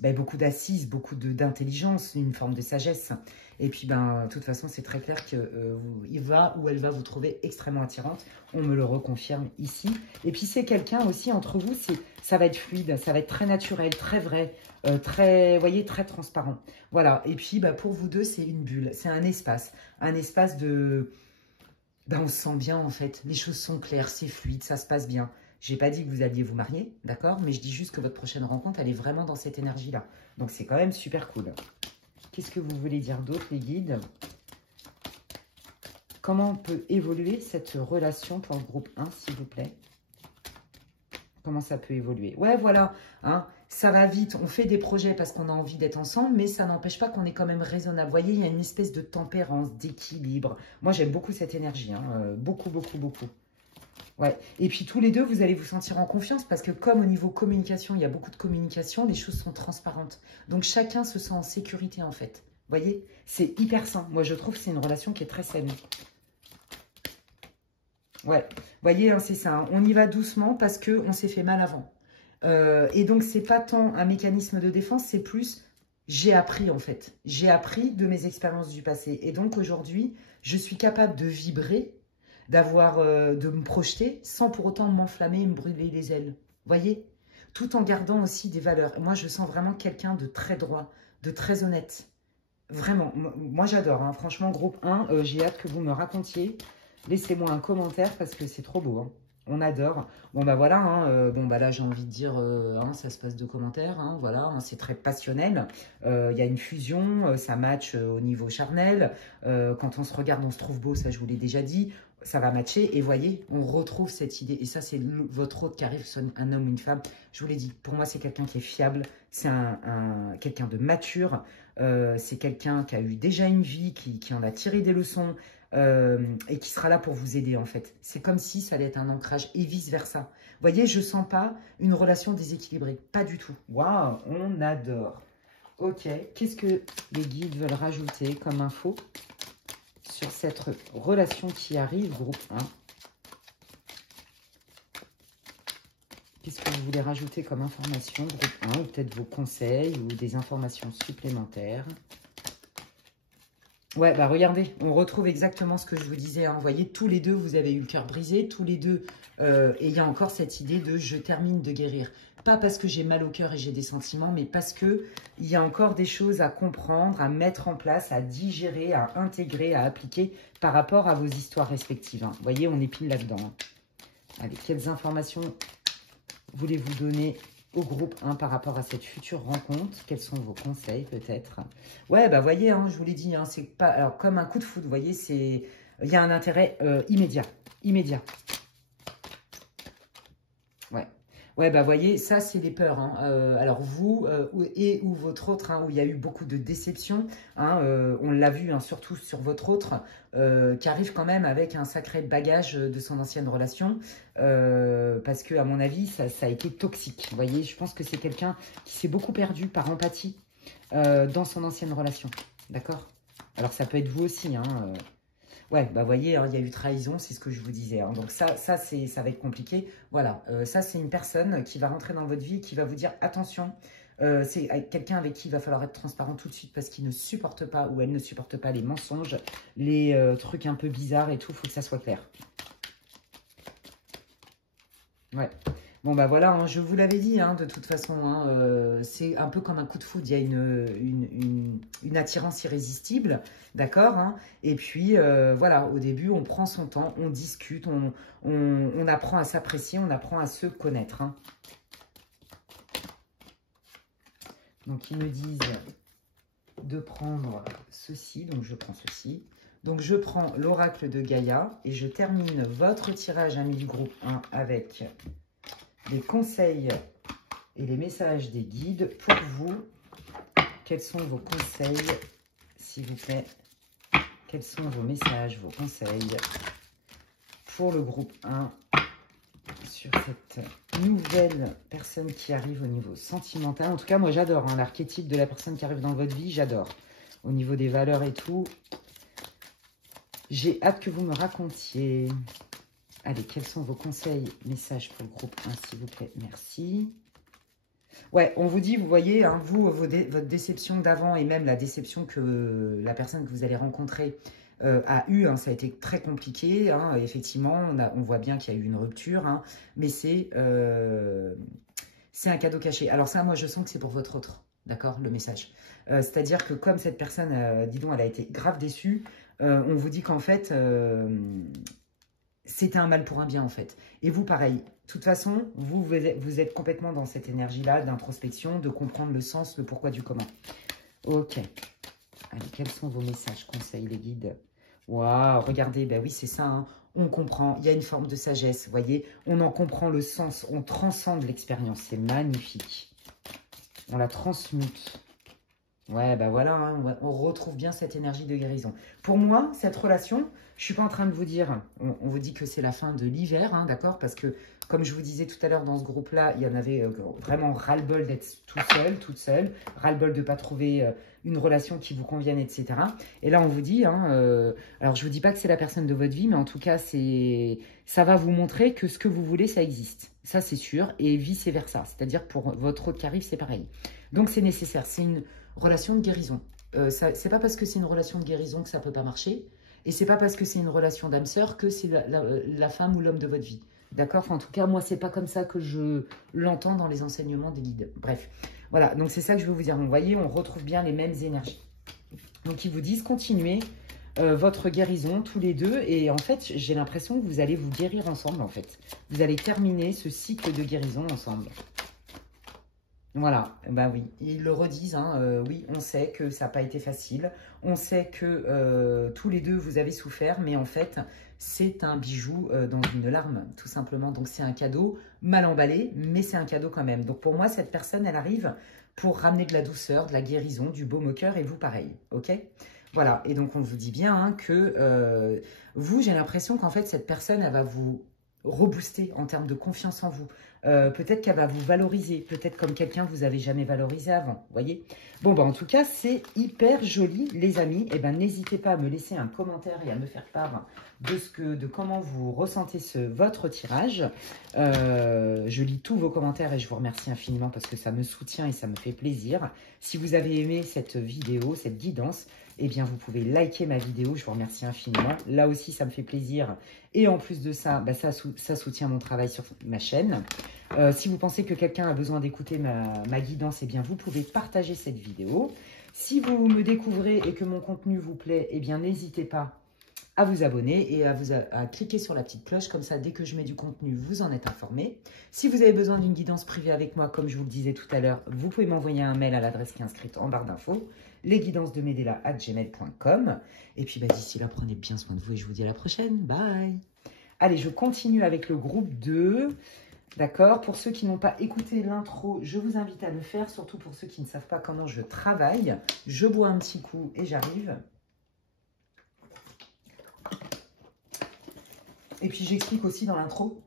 beaucoup d'assises, beaucoup d'intelligence, une forme de sagesse. Et puis, de toute façon, c'est très clair qu'il va ou elle va vous trouver extrêmement attirante. On me le reconfirme ici. Et puis, c'est quelqu'un aussi, entre vous, ça va être fluide, ça va être très naturel, très vrai, très, voyez, très transparent. Voilà. Et puis, pour vous deux, c'est une bulle, c'est un espace de... on se sent bien, en fait. Les choses sont claires, c'est fluide, ça se passe bien. J'ai pas dit que vous alliez vous marier, d'accord? Mais je dis juste que votre prochaine rencontre, elle est vraiment dans cette énergie-là. Donc, c'est quand même super cool. Qu'est-ce que vous voulez dire d'autre, les guides? Comment peut évoluer cette relation pour le groupe 1, s'il vous plaît? Comment ça peut évoluer? Ouais, voilà, hein, ça va vite. On fait des projets parce qu'on a envie d'être ensemble, mais ça n'empêche pas qu'on est quand même raisonnable. Vous voyez, il y a une espèce de tempérance, d'équilibre. Moi, j'aime beaucoup cette énergie, hein, beaucoup, beaucoup, beaucoup. Ouais. Et puis, tous les deux, vous allez vous sentir en confiance parce que comme au niveau communication, il y a beaucoup de communication, les choses sont transparentes. Donc, chacun se sent en sécurité, en fait. Vous voyez? C'est hyper sain. Moi, je trouve que c'est une relation qui est très saine. Ouais, vous voyez, hein, c'est ça. Hein. On y va doucement parce qu'on s'est fait mal avant. Et donc, c'est pas tant un mécanisme de défense, c'est plus j'ai appris en fait. J'ai appris de mes expériences du passé. Et donc, aujourd'hui, je suis capable de vibrer, de me projeter sans pour autant m'enflammer et me brûler les ailes. Vous voyez? Tout en gardant aussi des valeurs. Moi, je sens vraiment quelqu'un de très droit, de très honnête. Vraiment, moi j'adore. Hein. Franchement, groupe 1, j'ai hâte que vous me racontiez. Laissez-moi un commentaire parce que c'est trop beau. Hein. On adore. Bon, bah voilà. Hein, bon, bah là, j'ai envie de dire, hein, ça se passe de commentaires. Hein, voilà, hein, c'est très passionnel. Il y a une fusion, ça match au niveau charnel. Quand on se regarde, on se trouve beau, ça je vous l'ai déjà dit. Ça va matcher. Et voyez, on retrouve cette idée. Et ça, c'est votre autre qui arrive, un homme, une femme. Je vous l'ai dit, pour moi, c'est quelqu'un qui est fiable. C'est quelqu'un de mature. C'est quelqu'un qui a eu déjà une vie, qui en a tiré des leçons. Et qui sera là pour vous aider en fait. C'est comme si ça allait être un ancrage et vice versa. Vous voyez, je sens pas une relation déséquilibrée, pas du tout. Waouh, on adore. Ok, qu'est-ce que les guides veulent rajouter comme info sur cette relation qui arrive, groupe 1? Qu'est-ce que vous voulez rajouter comme information, groupe 1, ou peut-être vos conseils ou des informations supplémentaires? Ouais, bah regardez, on retrouve exactement ce que je vous disais. Hein. Vous voyez, tous les deux, vous avez eu le cœur brisé. Tous les deux, et il y a encore cette idée de je termine de guérir. Pas parce que j'ai mal au cœur et j'ai des sentiments, mais parce que il y a encore des choses à comprendre, à mettre en place, à digérer, à intégrer, à appliquer par rapport à vos histoires respectives. Hein. Vous voyez, on est pile là-dedans. Hein. Allez, quelles informations voulez-vous donner au groupe 1 par rapport à cette future rencontre? Quels sont vos conseils peut-être? Ouais, bah voyez, hein, je vous l'ai dit, hein, c'est pas alors, comme un coup de foudre, vous voyez, il y a un intérêt immédiat. Immédiat. Ouais. Ouais, bah voyez, ça c'est les peurs. Hein. Alors vous ou votre autre, hein, où il y a eu beaucoup de déceptions, hein, on l'a vu, hein, surtout sur votre autre, qui arrive quand même avec un sacré bagage de son ancienne relation, parce que à mon avis, ça a été toxique. Vous voyez, je pense que c'est quelqu'un qui s'est beaucoup perdu par empathie dans son ancienne relation. D'accord? Alors ça peut être vous aussi, hein. Ouais, bah voyez, hein, il y a eu trahison, c'est ce que je vous disais. Hein. Donc ça va être compliqué. Voilà, ça c'est une personne qui va rentrer dans votre vie, qui va vous dire attention. C'est quelqu'un avec qui il va falloir être transparent tout de suite parce qu'il ne supporte pas ou elle ne supporte pas les mensonges, les trucs un peu bizarres et tout. Il faut que ça soit clair. Ouais. Bon, bah voilà, hein, je vous l'avais dit, hein, de toute façon, hein, c'est un peu comme un coup de foudre, il y a une attirance irrésistible, d'accord, hein, et puis, voilà, au début, on prend son temps, on discute, on apprend à s'apprécier, on apprend à se connaître. Hein. Donc, ils me disent de prendre ceci, donc je prends ceci. Donc, je prends l'oracle de Gaïa et je termine votre tirage ami du groupe 1 avec les conseils et les messages des guides pour vous. Quels sont vos conseils, s'il vous plaît? Quels sont vos messages, vos conseils pour le groupe 1 sur cette nouvelle personne qui arrive au niveau sentimental? En tout cas, moi, j'adore hein, l'archétype de la personne qui arrive dans votre vie. J'adore. Au niveau des valeurs et tout. J'ai hâte que vous me racontiez. Allez, quels sont vos conseils, messages pour le groupe 1, s'il vous plaît? Merci. Ouais, on vous dit, vous voyez, hein, vous, votre déception d'avant et même la déception que la personne que vous allez rencontrer a eue, hein, ça a été très compliqué. Hein, effectivement, on voit bien qu'il y a eu une rupture, hein, mais c'est un cadeau caché. Alors ça, moi, je sens que c'est pour votre autre, d'accord, le message. C'est-à-dire que comme cette personne, dis donc, elle a été grave déçue, on vous dit qu'en fait... c'était un mal pour un bien, en fait. Et vous, pareil. De toute façon, vous êtes complètement dans cette énergie-là d'introspection, de comprendre le sens, le pourquoi du comment. Ok. Allez, quels sont vos messages, conseils, les guides? Waouh, regardez, ben oui, c'est ça, hein. On comprend, il y a une forme de sagesse, vous voyez, on en comprend le sens, on transcende l'expérience, c'est magnifique. On la transmute. Ouais, bah voilà, hein, on retrouve bien cette énergie de guérison. Pour moi, cette relation, je ne suis pas en train de vous dire, on vous dit que c'est la fin de l'hiver, hein, d'accord? Parce que, comme je vous disais tout à l'heure, dans ce groupe-là, il y en avait vraiment ras-le-bol d'être tout seul, toute seule, ras-le-bol de ne pas trouver une relation qui vous convienne, etc. Et là, on vous dit, hein, alors je ne vous dis pas que c'est la personne de votre vie, mais en tout cas, ça va vous montrer que ce que vous voulez, ça existe. Ça, c'est sûr, et vice-versa. C'est-à-dire, pour votre autre qui arrive, c'est pareil. Donc, c'est nécessaire, c'est une relation de guérison. C'est pas parce que c'est une relation de guérison que ça peut pas marcher. Et c'est pas parce que c'est une relation d'âme sœur que c'est la femme ou l'homme de votre vie. D'accord? Enfin, en tout cas, moi, c'est pas comme ça que je l'entends dans les enseignements des guides. Bref, voilà. Donc, c'est ça que je veux vous dire. Donc, vous voyez, on retrouve bien les mêmes énergies. Donc, ils vous disent, continuez votre guérison tous les deux. Et en fait, j'ai l'impression que vous allez vous guérir ensemble, en fait. Vous allez terminer ce cycle de guérison ensemble. Voilà, bah oui, ils le redisent, hein, oui, on sait que ça n'a pas été facile, on sait que tous les deux vous avez souffert, mais en fait, c'est un bijou dans une larme, tout simplement. Donc c'est un cadeau mal emballé, mais c'est un cadeau quand même. Donc pour moi, cette personne, elle arrive pour ramener de la douceur, de la guérison, du baume au cœur, et vous pareil, ok? Voilà, et donc on vous dit bien hein, que vous, j'ai l'impression qu'en fait, cette personne, elle va vous rebooster en termes de confiance en vous. Peut-être qu'elle va vous valoriser, peut-être comme quelqu'un que vous n'avez jamais valorisé avant, voyez. Bon, bah, en tout cas, c'est hyper joli, les amis. Et ben, n'hésitez pas à me laisser un commentaire et à me faire part de comment vous ressentez votre tirage. Je lis tous vos commentaires et je vous remercie infiniment parce que ça me soutient et ça me fait plaisir. Si vous avez aimé cette vidéo, cette guidance, eh bien, vous pouvez liker ma vidéo. Je vous remercie infiniment. Là aussi, ça me fait plaisir. Et en plus de ça, bah, ça soutient mon travail sur ma chaîne. Si vous pensez que quelqu'un a besoin d'écouter ma guidance, eh bien, vous pouvez partager cette vidéo. Si vous me découvrez et que mon contenu vous plaît, eh bien, n'hésitez pas à vous abonner et à cliquer sur la petite cloche. Comme ça, dès que je mets du contenu, vous en êtes informé. Si vous avez besoin d'une guidance privée avec moi, comme je vous le disais tout à l'heure, vous pouvez m'envoyer un mail à l'adresse qui est inscrite en barre d'infos, lesguidancesdemedela@gmail.com. Et puis, bah, d'ici là, prenez bien soin de vous et je vous dis à la prochaine. Bye! Allez, je continue avec le groupe 2. D'accord? Pour ceux qui n'ont pas écouté l'intro, je vous invite à le faire, surtout pour ceux qui ne savent pas comment je travaille. Je bois un petit coup et j'arrive. Et puis, j'explique aussi dans l'intro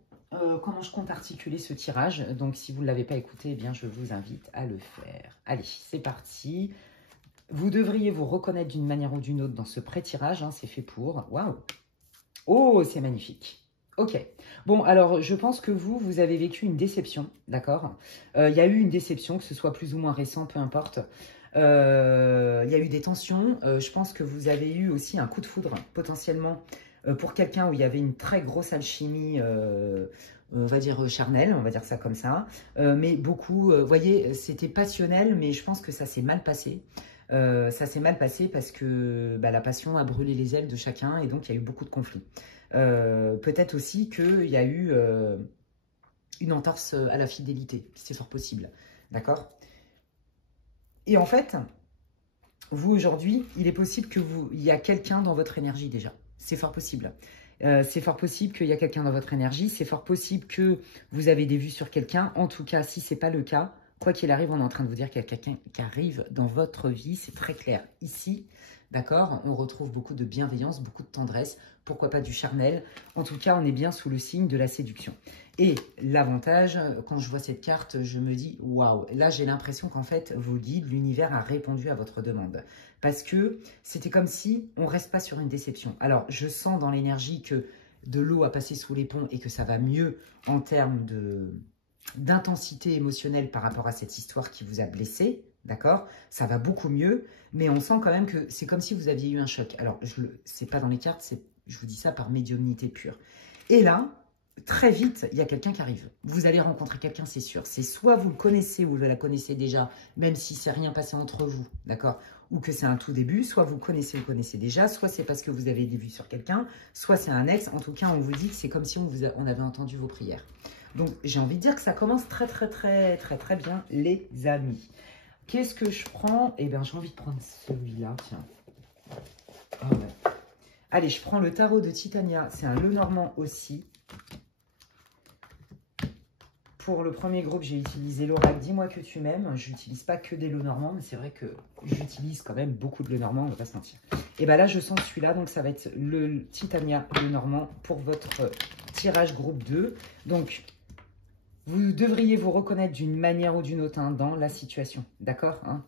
comment je compte articuler ce tirage. Donc, si vous ne l'avez pas écouté, eh bien, je vous invite à le faire. Allez, c'est parti. Vous devriez vous reconnaître d'une manière ou d'une autre dans ce pré-tirage. Hein, c'est fait pour. Waouh! Oh, c'est magnifique. Ok. Bon, alors, je pense que vous avez vécu une déception, d'accord? Il y a eu une déception, que ce soit plus ou moins récent, peu importe. Il y a eu des tensions. Je pense que vous avez eu aussi un coup de foudre, potentiellement, pour quelqu'un où il y avait une très grosse alchimie, on va dire charnelle, on va dire ça comme ça. Mais beaucoup, vous voyez, c'était passionnel, mais je pense que ça s'est mal passé. Ça s'est mal passé parce que bah, la passion a brûlé les ailes de chacun et donc il y a eu beaucoup de conflits. Peut-être aussi qu'il y a eu une entorse à la fidélité, c'est fort possible, d'accord? Et en fait, vous aujourd'hui, il est possible que il y a quelqu'un dans votre énergie déjà, c'est fort possible. C'est fort possible qu'il y a quelqu'un dans votre énergie, c'est fort possible que vous avez des vues sur quelqu'un. En tout cas, si ce n'est pas le cas, quoi qu'il arrive, on est en train de vous dire qu'il y a quelqu'un qui arrive dans votre vie, c'est très clair. Ici, d'accord, on retrouve beaucoup de bienveillance, beaucoup de tendresse, pourquoi pas du charnel. En tout cas, on est bien sous le signe de la séduction. Et l'avantage, quand je vois cette carte, je me dis, waouh, là j'ai l'impression qu'en fait, vos guides, l'univers a répondu à votre demande. Parce que c'était comme si on ne reste pas sur une déception. Alors, je sens dans l'énergie que de l'eau a passé sous les ponts et que ça va mieux en termes d'intensité émotionnelle par rapport à cette histoire qui vous a blessé, d'accord? Ça va beaucoup mieux, mais on sent quand même que c'est comme si vous aviez eu un choc. Alors, c'est pas dans les cartes, je vous dis ça par médiumnité pure. Et là, très vite, il y a quelqu'un qui arrive. Vous allez rencontrer quelqu'un, c'est sûr. C'est soit vous le connaissez ou vous la connaissez déjà, même si c'est rien passé entre vous, d'accord? Ou que c'est un tout début, soit vous le connaissez déjà, soit c'est parce que vous avez des vues sur quelqu'un, soit c'est un ex. En tout cas, on vous dit que c'est comme si on avait entendu vos prières. Donc, j'ai envie de dire que ça commence très bien, les amis. Qu'est-ce que je prends? Eh bien, j'ai envie de prendre celui-là, tiens. Oh, ouais. Allez, je prends le tarot de Titania. C'est un Lenormand aussi. Pour le premier groupe, j'ai utilisé l'oracle Dis-moi que tu m'aimes. Je n'utilise pas que des Lenormands, mais c'est vrai que j'utilise quand même beaucoup de Lenormand, on ne va pas se mentir. Et bien là, je sens celui-là, donc ça va être le Titania Lenormand pour votre tirage groupe 2. Donc, vous devriez vous reconnaître d'une manière ou d'une autre hein, dans la situation, d'accord hein.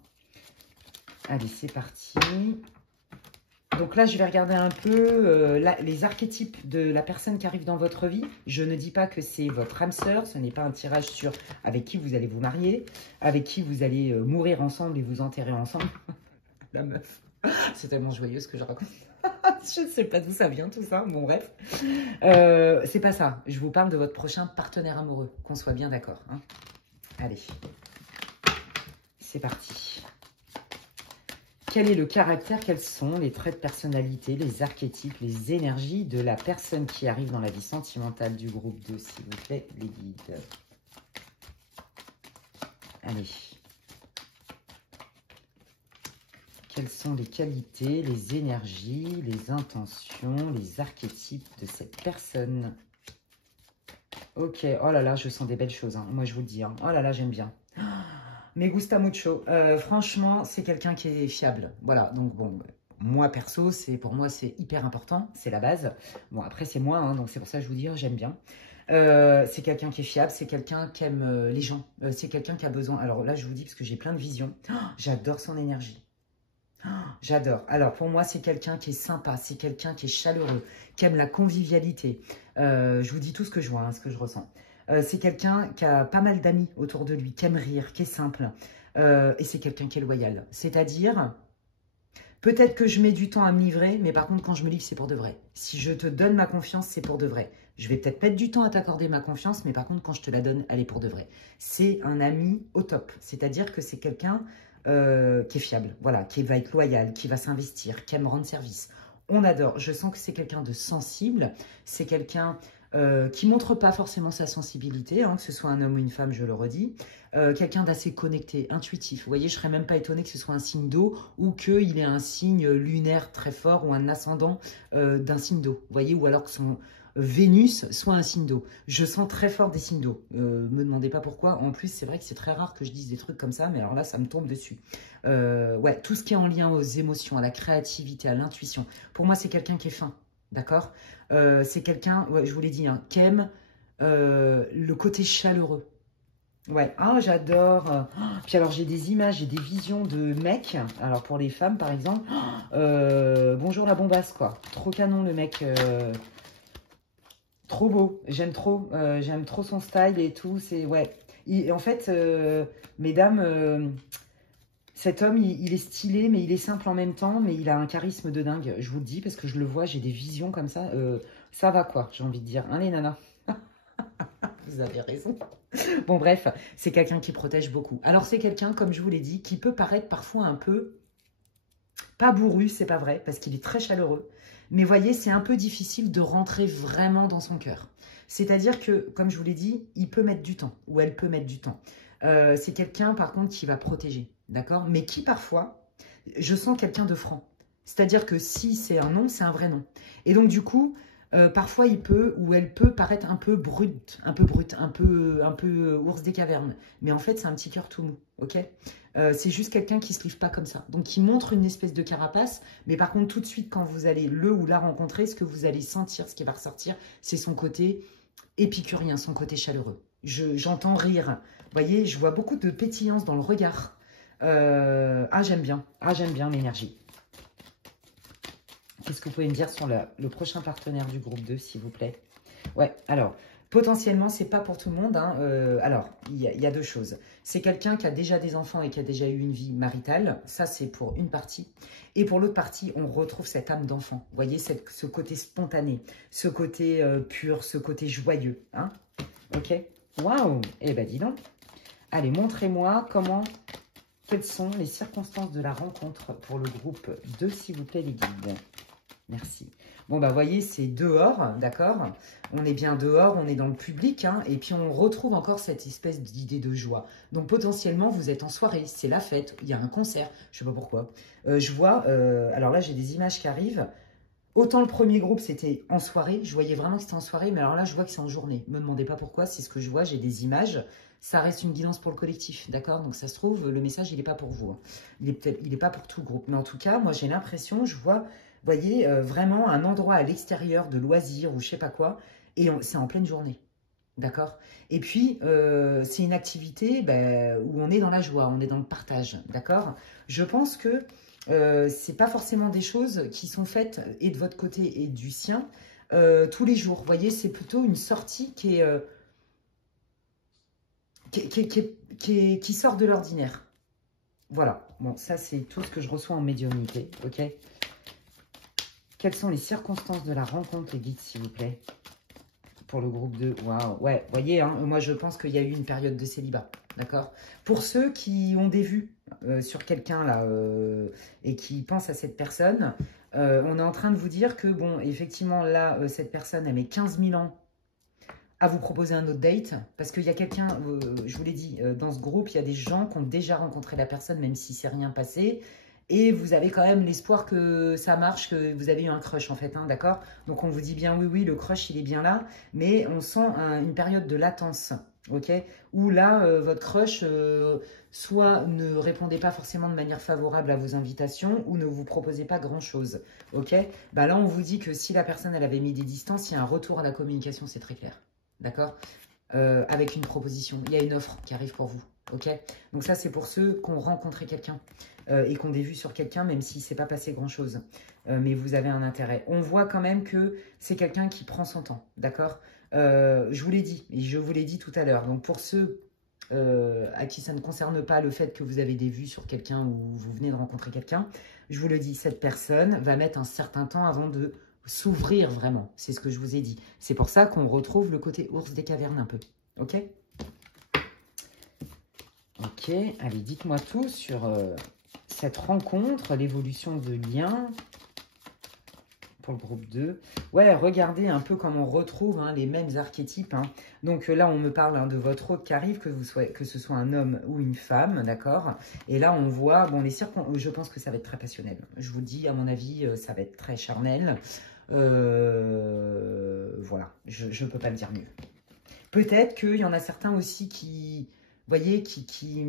Allez, c'est parti. Donc là, je vais regarder un peu les archétypes de la personne qui arrive dans votre vie. Je ne dis pas que c'est votre âme sœur. Ce n'est pas un tirage sur avec qui vous allez vous marier, avec qui vous allez mourir ensemble et vous enterrer ensemble. La meuf. C'est tellement joyeux ce que je raconte. Je ne sais pas d'où ça vient tout ça. Bon, bref. C'est pas ça. Je vous parle de votre prochain partenaire amoureux. Qu'on soit bien d'accord. Hein. Allez. C'est parti. Quel est le caractère, quels sont les traits de personnalité, les archétypes, les énergies de la personne qui arrive dans la vie sentimentale du groupe 2, s'il vous plaît, les guides. Allez. Quelles sont les qualités, les énergies, les intentions, les archétypes de cette personne? Ok, oh là là, je sens des belles choses, hein. Moi je vous le dis, hein. Oh là là, j'aime bien. Me gusta mucho. Franchement, c'est quelqu'un qui est fiable. Voilà, donc bon, moi perso, pour moi c'est hyper important, c'est la base. Bon, après c'est moi, hein, donc c'est pour ça que je vous dis, j'aime bien. C'est quelqu'un qui est fiable, c'est quelqu'un qui aime les gens, c'est quelqu'un qui a besoin. Alors là, je vous dis, parce que j'ai plein de visions, j'adore son énergie. J'adore. Alors pour moi, c'est quelqu'un qui est sympa, c'est quelqu'un qui est chaleureux, qui aime la convivialité. Je vous dis tout ce que je vois, hein, ce que je ressens. C'est quelqu'un qui a pas mal d'amis autour de lui, qui aime rire, qui est simple. Et c'est quelqu'un qui est loyal. C'est-à-dire, peut-être que je mets du temps à me livrer, mais par contre, quand je me livre, c'est pour de vrai. Si je te donne ma confiance, c'est pour de vrai. Je vais peut-être mettre du temps à t'accorder ma confiance, mais par contre, quand je te la donne, elle est pour de vrai. C'est un ami au top. C'est-à-dire que c'est quelqu'un qui est fiable, voilà, qui va être loyal, qui va s'investir, qui aime rendre service. On adore. Je sens que c'est quelqu'un de sensible. C'est quelqu'un qui ne montre pas forcément sa sensibilité, hein, que ce soit un homme ou une femme, je le redis. Quelqu'un d'assez connecté, intuitif. Vous voyez, je ne serais même pas étonnée que ce soit un signe d'eau ou qu'il ait un signe lunaire très fort ou un ascendant d'un signe d'eau. Vous voyez, ou alors que son Vénus soit un signe d'eau. Je sens très fort des signes d'eau. Me demandez pas pourquoi. En plus, c'est vrai que c'est très rare que je dise des trucs comme ça, mais alors là, ça me tombe dessus. Ouais, tout ce qui est en lien aux émotions, à la créativité, à l'intuition. Pour moi, c'est quelqu'un qui est fin. D'accord, c'est quelqu'un, ouais, je vous l'ai dit, hein, qui aime le côté chaleureux. Ouais, ah, j'adore. Puis alors, j'ai des images et des visions de mecs. Alors, pour les femmes, par exemple, bonjour la bombasse, quoi. Trop canon, le mec. Trop beau. J'aime trop son style et tout. C'est, ouais. En fait, mesdames... cet homme, il est stylé, mais il est simple en même temps, mais il a un charisme de dingue. Je vous le dis parce que je le vois, j'ai des visions comme ça. Ça va quoi, j'ai envie de dire. Hein, les nanas? Vous avez raison. Bon, bref, c'est quelqu'un qui protège beaucoup. Alors, c'est quelqu'un, comme je vous l'ai dit, qui peut paraître parfois un peu... Pas bourru, c'est pas vrai, parce qu'il est très chaleureux. Mais voyez, c'est un peu difficile de rentrer vraiment dans son cœur. C'est-à-dire que, comme je vous l'ai dit, il peut mettre du temps, ou elle peut mettre du temps. C'est quelqu'un, par contre, qui va protéger, d'accord? Mais qui, parfois, je sens quelqu'un de franc. C'est-à-dire que si c'est un non, c'est un vrai non. Et donc, du coup, parfois, il peut ou elle peut paraître un peu brute, un peu ours des cavernes. Mais en fait, c'est un petit cœur tout mou, ok? C'est juste quelqu'un qui ne se livre pas comme ça. Donc, qui montre une espèce de carapace. Mais par contre, tout de suite, quand vous allez le ou la rencontrer, ce que vous allez sentir, ce qui va ressortir, c'est son côté épicurien, son côté chaleureux. J'entends rire. Vous voyez, je vois beaucoup de pétillance dans le regard. Ah, j'aime bien. Ah, j'aime bien l'énergie. Qu'est-ce que vous pouvez me dire sur le prochain partenaire du groupe 2, s'il vous plaît? Ouais, alors, potentiellement, c'est pas pour tout le monde. Hein. Alors, il y a deux choses. C'est quelqu'un qui a déjà des enfants et qui a déjà eu une vie maritale. Ça, c'est pour une partie. Et pour l'autre partie, on retrouve cette âme d'enfant. Vous voyez, ce côté spontané, ce côté pur, ce côté joyeux. Hein. Ok? Waouh! Eh ben, dis donc. Allez, montrez-moi quelles sont les circonstances de la rencontre pour le groupe 2, s'il vous plaît, les guides. Merci. Bon, bah, voyez, c'est dehors, d'accord? On est bien dehors, on est dans le public, hein, et puis on retrouve encore cette espèce d'idée de joie. Donc, potentiellement, vous êtes en soirée, c'est la fête, il y a un concert, je sais pas pourquoi. Je vois, alors là, j'ai des images qui arrivent. Autant le premier groupe, c'était en soirée, je voyais vraiment que c'était en soirée, mais alors là, je vois que c'est en journée. Ne me demandez pas pourquoi, c'est ce que je vois, j'ai des images. Ça reste une guidance pour le collectif, d'accord? Donc, ça se trouve, le message, il n'est pas pour vous, hein. Il est pas pour tout le groupe. Mais en tout cas, moi, j'ai l'impression, je vois... Vous voyez, vraiment un endroit à l'extérieur de loisirs ou je sais pas quoi, et c'est en pleine journée, d'accord? Et puis, c'est une activité où on est dans la joie, on est dans le partage, d'accord? Je pense que c'est pas forcément des choses qui sont faites et de votre côté et du sien tous les jours. Vous voyez, c'est plutôt une sortie qui sort de l'ordinaire. Voilà, bon, ça c'est tout ce que je reçois en médiumnité, ok? Quelles sont les circonstances de la rencontre, les guides, s'il vous plaît? Pour le groupe 2, waouh, ouais, vous voyez, hein, moi je pense qu'il y a eu une période de célibat, d'accord? Pour ceux qui ont des vues sur quelqu'un là et qui pensent à cette personne, on est en train de vous dire que, bon, effectivement, là, cette personne, elle met 15 000 ans à vous proposer un autre date, parce qu'il y a quelqu'un, je vous l'ai dit, dans ce groupe, il y a des gens qui ont déjà rencontré la personne, même si c'est rien passé, et vous avez quand même l'espoir que ça marche, que vous avez eu un crush en fait, hein, d'accord? Donc on vous dit bien, oui, oui, le crush, il est bien là, mais on sent une période de latence, ok? Où là, votre crush, soit ne répondait pas forcément de manière favorable à vos invitations, ou ne vous proposait pas grand-chose, ok? Bah là, on vous dit que si la personne, elle avait mis des distances, il y a un retour à la communication, c'est très clair, d'accord? Avec une proposition, il y a une offre qui arrive pour vous, ok? Donc ça, c'est pour ceux qui ont rencontré quelqu'un et qui ont des vues sur quelqu'un, même s'il ne s'est pas passé grand-chose. Mais vous avez un intérêt. On voit quand même que c'est quelqu'un qui prend son temps, d'accord? Je vous l'ai dit, et je vous l'ai dit tout à l'heure. Donc pour ceux à qui ça ne concerne pas le fait que vous avez des vues sur quelqu'un ou vous venez de rencontrer quelqu'un, je vous le dis, cette personne va mettre un certain temps avant de s'ouvrir vraiment. C'est ce que je vous ai dit. C'est pour ça qu'on retrouve le côté ours des cavernes un peu. Ok? Ok, allez, dites-moi tout sur cette rencontre, l'évolution de lien pour le groupe 2. Ouais, regardez un peu comme on retrouve les mêmes archétypes. Hein. Donc là, on me parle de votre hôte qui arrive, que ce soit un homme ou une femme, d'accord? Et là, on voit, bon, je pense que ça va être très passionnel. Je vous dis, à mon avis, ça va être très charnel. Voilà, je ne peux pas le dire mieux. Peut-être qu'il y en a certains aussi qui, vous voyez, qui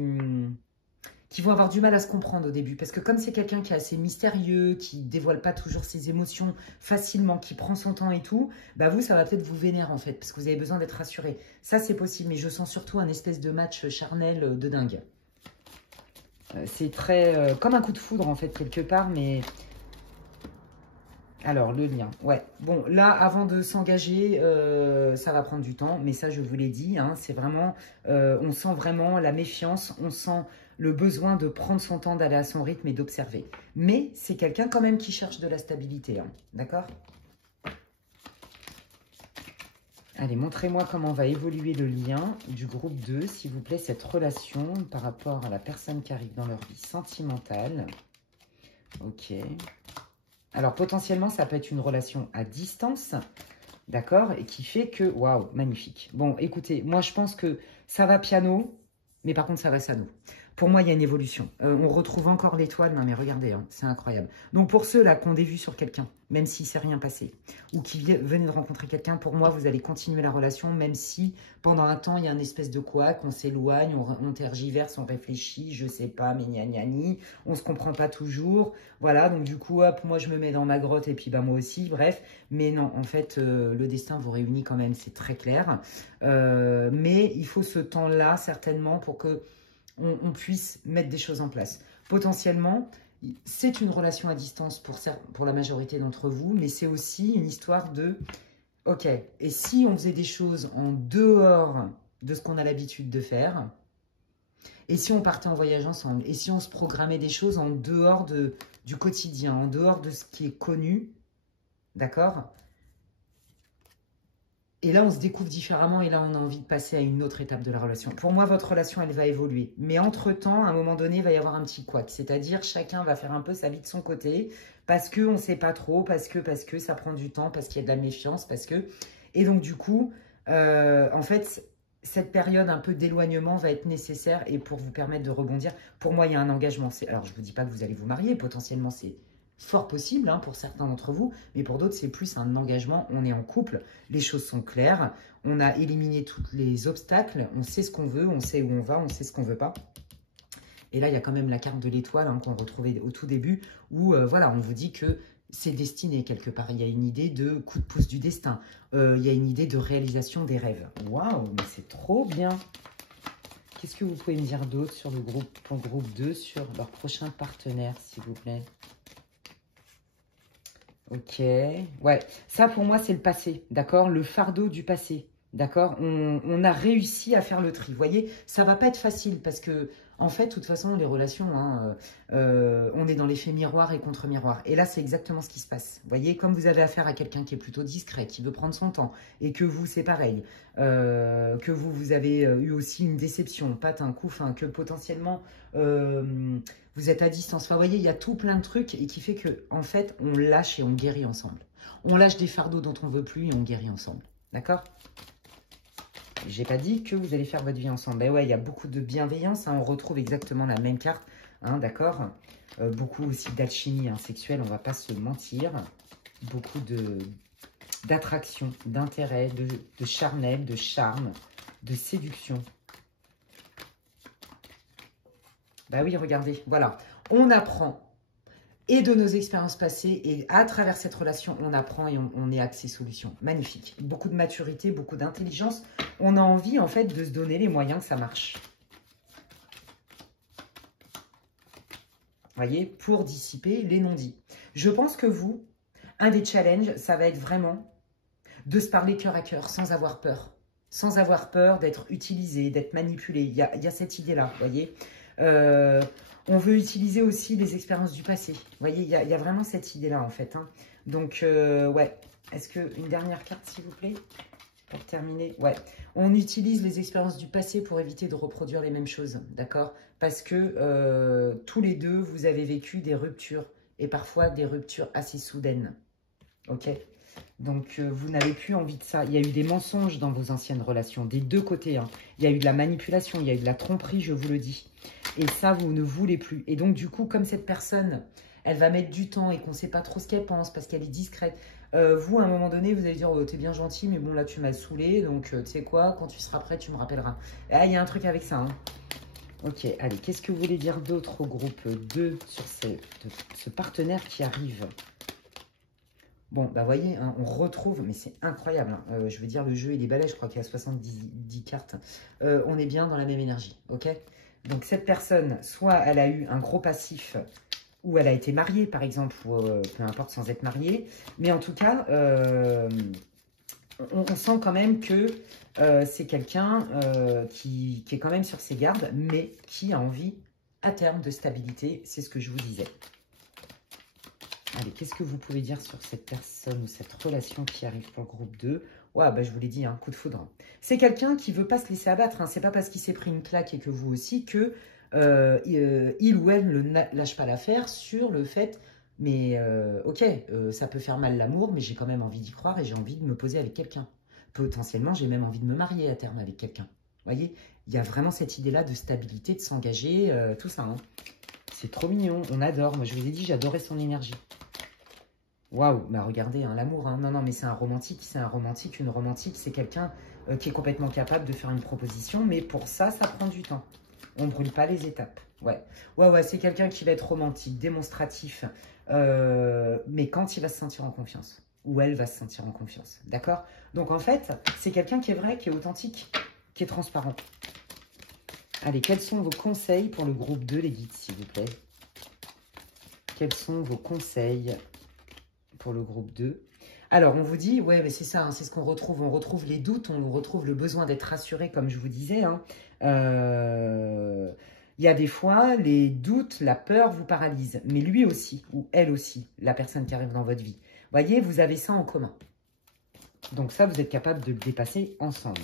vont avoir du mal à se comprendre au début. Parce que comme c'est quelqu'un qui est assez mystérieux, qui dévoile pas toujours ses émotions facilement, qui prend son temps et tout, bah vous, ça va peut-être vous vénérer en fait, parce que vous avez besoin d'être rassuré. Ça, c'est possible, mais je sens surtout un espèce de match charnel de dingue. C'est très... comme un coup de foudre en fait, quelque part, mais... Alors, le lien, ouais. Bon, là, avant de s'engager, ça va prendre du temps, mais ça, je vous l'ai dit, hein, c'est vraiment, on sent vraiment la méfiance, on sent le besoin de prendre son temps, d'aller à son rythme et d'observer. Mais c'est quelqu'un quand même qui cherche de la stabilité, hein, d'accord? Allez, montrez-moi comment va évoluer le lien du groupe 2, s'il vous plaît, cette relation par rapport à la personne qui arrive dans leur vie sentimentale. Ok. Alors, potentiellement, ça peut être une relation à distance, d'accord? Et qui fait que, waouh, magnifique. Bon, écoutez, moi, je pense que ça va piano, mais par contre, ça va sano. Pour moi, il y a une évolution. On retrouve encore l'étoile. Non, mais regardez, hein, c'est incroyable. Donc, pour ceux-là qui ont des vues sur quelqu'un, même s'il ne s'est rien passé, ou qui venaient de rencontrer quelqu'un, pour moi, vous allez continuer la relation, même si, pendant un temps, il y a une espèce de couac, on s'éloigne, on tergiverse, on réfléchit, je sais pas, mais gna gna gni, on se comprend pas toujours. Voilà, donc du coup, hop, moi, je me mets dans ma grotte, et puis, bah, moi aussi, bref. Mais non, en fait, le destin vous réunit quand même, c'est très clair. Mais il faut ce temps-là, certainement, pour que on puisse mettre des choses en place. Potentiellement, c'est une relation à distance pour la majorité d'entre vous, mais c'est aussi une histoire de, ok, et si on faisait des choses en dehors de ce qu'on a l'habitude de faire, et si on partait en voyage ensemble, et si on se programmait des choses en dehors du quotidien, en dehors de ce qui est connu, d'accord? Et là, on se découvre différemment et là, on a envie de passer à une autre étape de la relation. Pour moi, votre relation, elle va évoluer. Mais entre-temps, à un moment donné, il va y avoir un petit couac. C'est-à-dire, chacun va faire un peu sa vie de son côté parce qu'on ne sait pas trop, parce que ça prend du temps, parce qu'il y a de la méfiance, parce que... Et donc, du coup, en fait, cette période un peu d'éloignement va être nécessaire et pour vous permettre de rebondir. Pour moi, il y a un engagement. Alors, je ne vous dis pas que vous allez vous marier. Potentiellement, c'est fort possible pour certains d'entre vous, mais pour d'autres, c'est plus un engagement. On est en couple, les choses sont claires, on a éliminé tous les obstacles, on sait ce qu'on veut, on sait où on va, on sait ce qu'on ne veut pas. Et là, il y a quand même la carte de l'étoile qu'on retrouvait au tout début, où voilà, on vous dit que c'est destiné quelque part. Il y a une idée de coup de pouce du destin, il y a une idée de réalisation des rêves. Waouh, mais c'est trop bien! Qu'est-ce que vous pouvez me dire d'autre sur le groupe 2, sur leur prochain partenaire, s'il vous plaît? Ok, ouais, ça pour moi c'est le passé, d'accord? Le fardeau du passé, d'accord? On a réussi à faire le tri, vous voyez? Ça va pas être facile parce que, en fait, de toute façon, les relations, on est dans l'effet miroir et contre-miroir. Et là, c'est exactement ce qui se passe. Vous voyez, comme vous avez affaire à quelqu'un qui est plutôt discret, qui veut prendre son temps, et que vous, c'est pareil, que vous avez eu aussi une déception, pas un coup, enfin, que potentiellement... vous êtes à distance. Enfin, vous voyez, il y a tout plein de trucs et qui fait que, en fait, on lâche et on guérit ensemble. On lâche des fardeaux dont on ne veut plus et on guérit ensemble. D'accord? J'ai pas dit que vous allez faire votre vie ensemble. Ben ouais, il y a beaucoup de bienveillance. On retrouve exactement la même carte. D'accord? Beaucoup aussi d'alchimie sexuelle, on va pas se mentir. Beaucoup d'attraction, d'intérêt, de charnel, de charme, de séduction. Bah oui, regardez, voilà. On apprend et de nos expériences passées et à travers cette relation, on apprend et on est axé solution. Magnifique. Beaucoup de maturité, beaucoup d'intelligence. On a envie, en fait, de se donner les moyens que ça marche. Voyez, pour dissiper les non-dits. Je pense que vous, un des challenges, ça va être vraiment de se parler cœur à cœur, sans avoir peur. Sans avoir peur d'être utilisé, d'être manipulé. Il y a cette idée-là, vous voyez. On veut utiliser aussi les expériences du passé. Vous voyez, il y a vraiment cette idée-là, en fait. Donc, ouais. Est-ce qu'une dernière carte, s'il vous plaît? Pour terminer, ouais. On utilise les expériences du passé pour éviter de reproduire les mêmes choses, d'accord? Parce que tous les deux, vous avez vécu des ruptures. Et parfois, des ruptures assez soudaines. Ok? Donc, vous n'avez plus envie de ça. Il y a eu des mensonges dans vos anciennes relations, des deux côtés. Il y a eu de la manipulation, il y a eu de la tromperie, je vous le dis. Et ça, vous ne voulez plus. Et donc, du coup, comme cette personne, elle va mettre du temps et qu'on ne sait pas trop ce qu'elle pense parce qu'elle est discrète, vous, à un moment donné, vous allez dire, oh, t'es bien gentil, mais bon, là, tu m'as saoulé. Donc, tu sais quoi, quand tu seras prêt, tu me rappelleras. Ah, il y a un truc avec ça. Ok, allez, qu'est-ce que vous voulez dire d'autre au groupe 2 sur ce partenaire qui arrive? Bon, bah voyez, on retrouve, mais c'est incroyable. Je veux dire, le jeu, il est balèze, je crois qu'il y a 70 cartes. On est bien dans la même énergie, ok? Donc, cette personne, soit elle a eu un gros passif, ou elle a été mariée, par exemple, ou peu importe, sans être mariée. Mais en tout cas, on sent quand même que c'est quelqu'un qui est quand même sur ses gardes, mais qui a envie, à terme, de stabilité. C'est ce que je vous disais. Allez, qu'est-ce que vous pouvez dire sur cette personne ou cette relation qui arrive pour le groupe 2? Ouais, bah, je vous l'ai dit, coup de foudre. C'est quelqu'un qui ne veut pas se laisser abattre. C'est pas parce qu'il s'est pris une claque et que vous aussi que il ou elle ne lâche pas l'affaire sur le fait, mais ok, ça peut faire mal l'amour, mais j'ai quand même envie d'y croire et j'ai envie de me poser avec quelqu'un. Potentiellement, j'ai même envie de me marier à terme avec quelqu'un. Vous voyez, il y a vraiment cette idée-là de stabilité, de s'engager, tout ça. C'est trop mignon, on adore. Moi, je vous ai dit, j'adorais son énergie. Waouh, bah regardez, l'amour, non, non, mais c'est un romantique, une romantique, c'est quelqu'un qui est complètement capable de faire une proposition, mais pour ça, ça prend du temps. On ne brûle pas les étapes. Ouais, c'est quelqu'un qui va être romantique, démonstratif, mais quand il va se sentir en confiance, ou elle va se sentir en confiance, d'accord? Donc en fait, c'est quelqu'un qui est vrai, qui est authentique, qui est transparent. Allez, quels sont vos conseils pour le groupe 2, les guides, s'il vous plaît? Quels sont vos conseils pour le groupe 2? Alors, on vous dit, ouais, mais c'est ça, c'est ce qu'on retrouve. On retrouve les doutes, on retrouve le besoin d'être rassuré, comme je vous disais. Il y a des fois, les doutes, la peur vous paralyse. Mais lui aussi, ou elle aussi, la personne qui arrive dans votre vie. Voyez, vous avez ça en commun. Donc ça, vous êtes capable de le dépasser ensemble.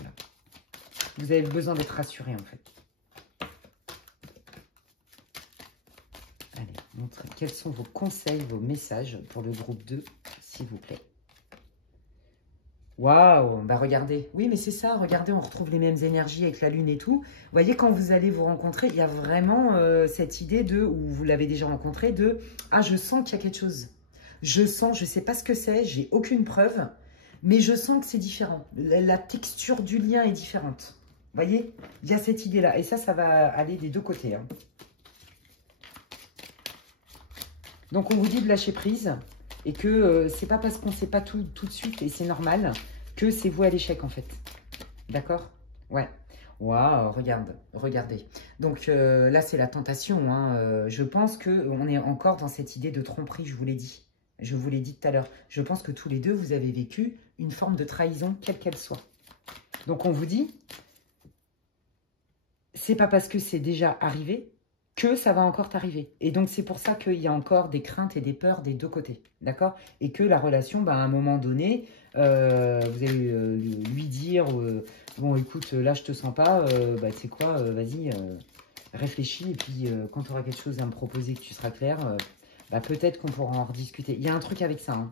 Vous avez besoin d'être rassuré, en fait. Allez, montrez quels sont vos conseils, vos messages pour le groupe 2, s'il vous plaît. Waouh, bah regardez. Oui, mais c'est ça, regardez, on retrouve les mêmes énergies avec la lune et tout. Vous voyez, quand vous allez vous rencontrer, il y a vraiment cette idée de, ou vous l'avez déjà rencontré, de « Ah, je sens qu'il y a quelque chose. Je sens, je ne sais pas ce que c'est, j'ai aucune preuve, mais je sens que c'est différent. La texture du lien est différente. » Vous voyez, il y a cette idée-là. Et ça va aller des deux côtés. Hein. Donc, on vous dit de lâcher prise. Et que c'est pas parce qu'on ne sait pas tout de suite, et c'est normal, que c'est voué à l'échec, en fait. D'accord? Ouais. Waouh, regardez. Donc là, c'est la tentation. Hein. Je pense qu'on est encore dans cette idée de tromperie, je vous l'ai dit. Je vous l'ai dit tout à l'heure. Je pense que tous les deux, vous avez vécu une forme de trahison, quelle qu'elle soit. Donc, on vous dit, c'est pas parce que c'est déjà arrivé que ça va encore t'arriver. Et donc, c'est pour ça qu'il y a encore des craintes et des peurs des deux côtés. D'accord? Et que la relation, bah, à un moment donné, vous allez lui dire, bon, écoute, là, je te sens pas, bah, tu sais quoi, vas-y, réfléchis. Et puis, quand tu auras quelque chose à me proposer, que tu seras clair, bah, peut-être qu'on pourra en rediscuter. Il y a un truc avec ça. Hein.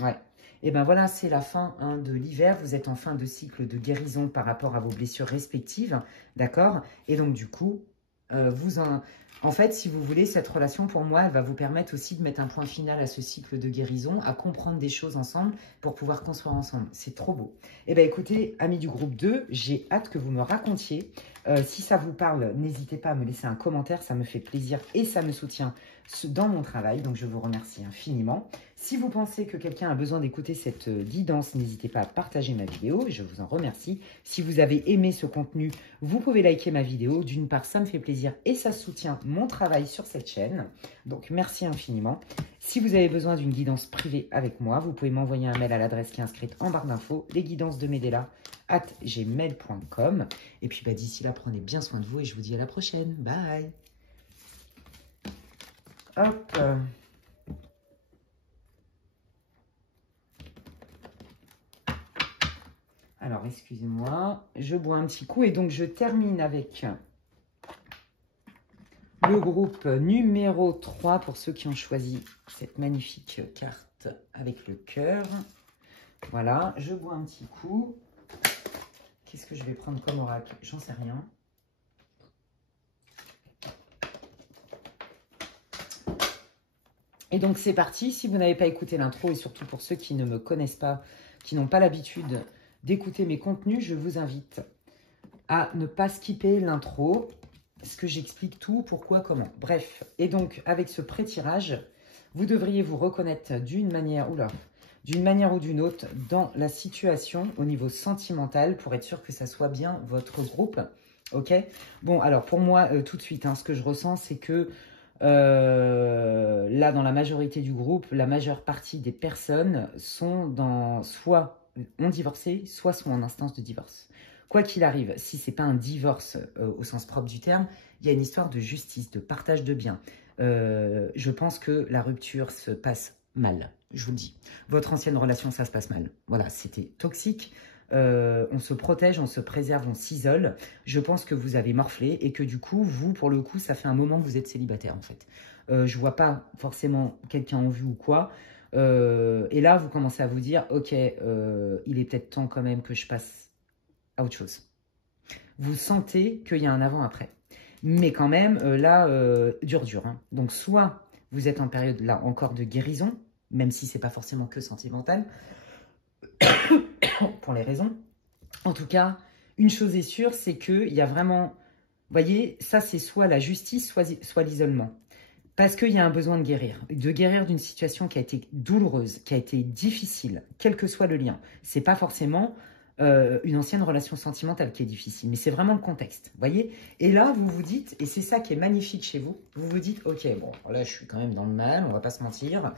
Ouais. Et ben voilà, c'est la fin hein, de l'hiver. Vous êtes en fin de cycle de guérison par rapport à vos blessures respectives. D'accord? Et donc, du coup... En fait, si vous voulez, cette relation, pour moi, elle va vous permettre aussi de mettre un point final à ce cycle de guérison, à comprendre des choses ensemble pour pouvoir construire ensemble. C'est trop beau. Eh bien, écoutez, amis du groupe 2, j'ai hâte que vous me racontiez. Si ça vous parle, n'hésitez pas à me laisser un commentaire. Ça me fait plaisir et ça me soutient dans mon travail. Donc, je vous remercie infiniment. Si vous pensez que quelqu'un a besoin d'écouter cette guidance, n'hésitez pas à partager ma vidéo. Je vous en remercie. Si vous avez aimé ce contenu, vous pouvez liker ma vidéo. D'une part, ça me fait plaisir et ça soutient mon travail sur cette chaîne. Donc, merci infiniment. Si vous avez besoin d'une guidance privée avec moi, vous pouvez m'envoyer un mail à l'adresse qui est inscrite en barre d'infos, lesguidancesdemedela@gmail.com. Et puis, bah, d'ici là, prenez bien soin de vous et je vous dis à la prochaine. Bye. Hop. Alors, excusez-moi, je bois un petit coup et donc je termine avec le groupe numéro 3 pour ceux qui ont choisi cette magnifique carte avec le cœur. Voilà, je bois un petit coup. Qu'est-ce que je vais prendre comme oracle? J'en sais rien. Et donc, c'est parti. Si vous n'avez pas écouté l'intro et surtout pour ceux qui ne me connaissent pas, qui n'ont pas l'habitude d'écouter mes contenus, je vous invite à ne pas skipper l'intro, parce que j'explique tout, pourquoi, comment. Bref, et donc avec ce pré-tirage, vous devriez vous reconnaître d'une manière ou d'une autre dans la situation au niveau sentimental pour être sûr que ça soit bien votre groupe. Ok? Bon, alors pour moi, tout de suite, hein, ce que je ressens, c'est que là, dans la majorité du groupe, la majeure partie des personnes sont dans soit ont divorcé, soit sont en instance de divorce. Quoi qu'il arrive, si ce n'est pas un divorce au sens propre du terme, il y a une histoire de justice, de partage de biens. Je pense que la rupture se passe mal, je vous le dis. Votre ancienne relation, ça se passe mal. Voilà, c'était toxique. On se protège, on se préserve, on s'isole. Je pense que vous avez morflé et que du coup, vous, pour le coup, ça fait un moment que vous êtes célibataire en fait. Je vois pas forcément quelqu'un en vue ou quoi. Et là, vous commencez à vous dire, ok, il est peut-être temps quand même que je passe à autre chose. Vous sentez qu'il y a un avant-après. Mais quand même, là, dur. Hein. Donc, soit vous êtes en période, là, encore de guérison, même si c'est pas forcément que sentimental, pour les raisons. En tout cas, une chose est sûre, c'est qu'il y a vraiment, vous voyez, ça, c'est soit la justice, soit l'isolement. Parce qu'il y a un besoin de guérir d'une situation qui a été douloureuse, qui a été difficile, quel que soit le lien. C'est pas forcément une ancienne relation sentimentale qui est difficile, mais c'est vraiment le contexte, voyez. Et là, vous vous dites, et c'est ça qui est magnifique chez vous, vous vous dites, ok, bon, là, je suis quand même dans le mal, on va pas se mentir,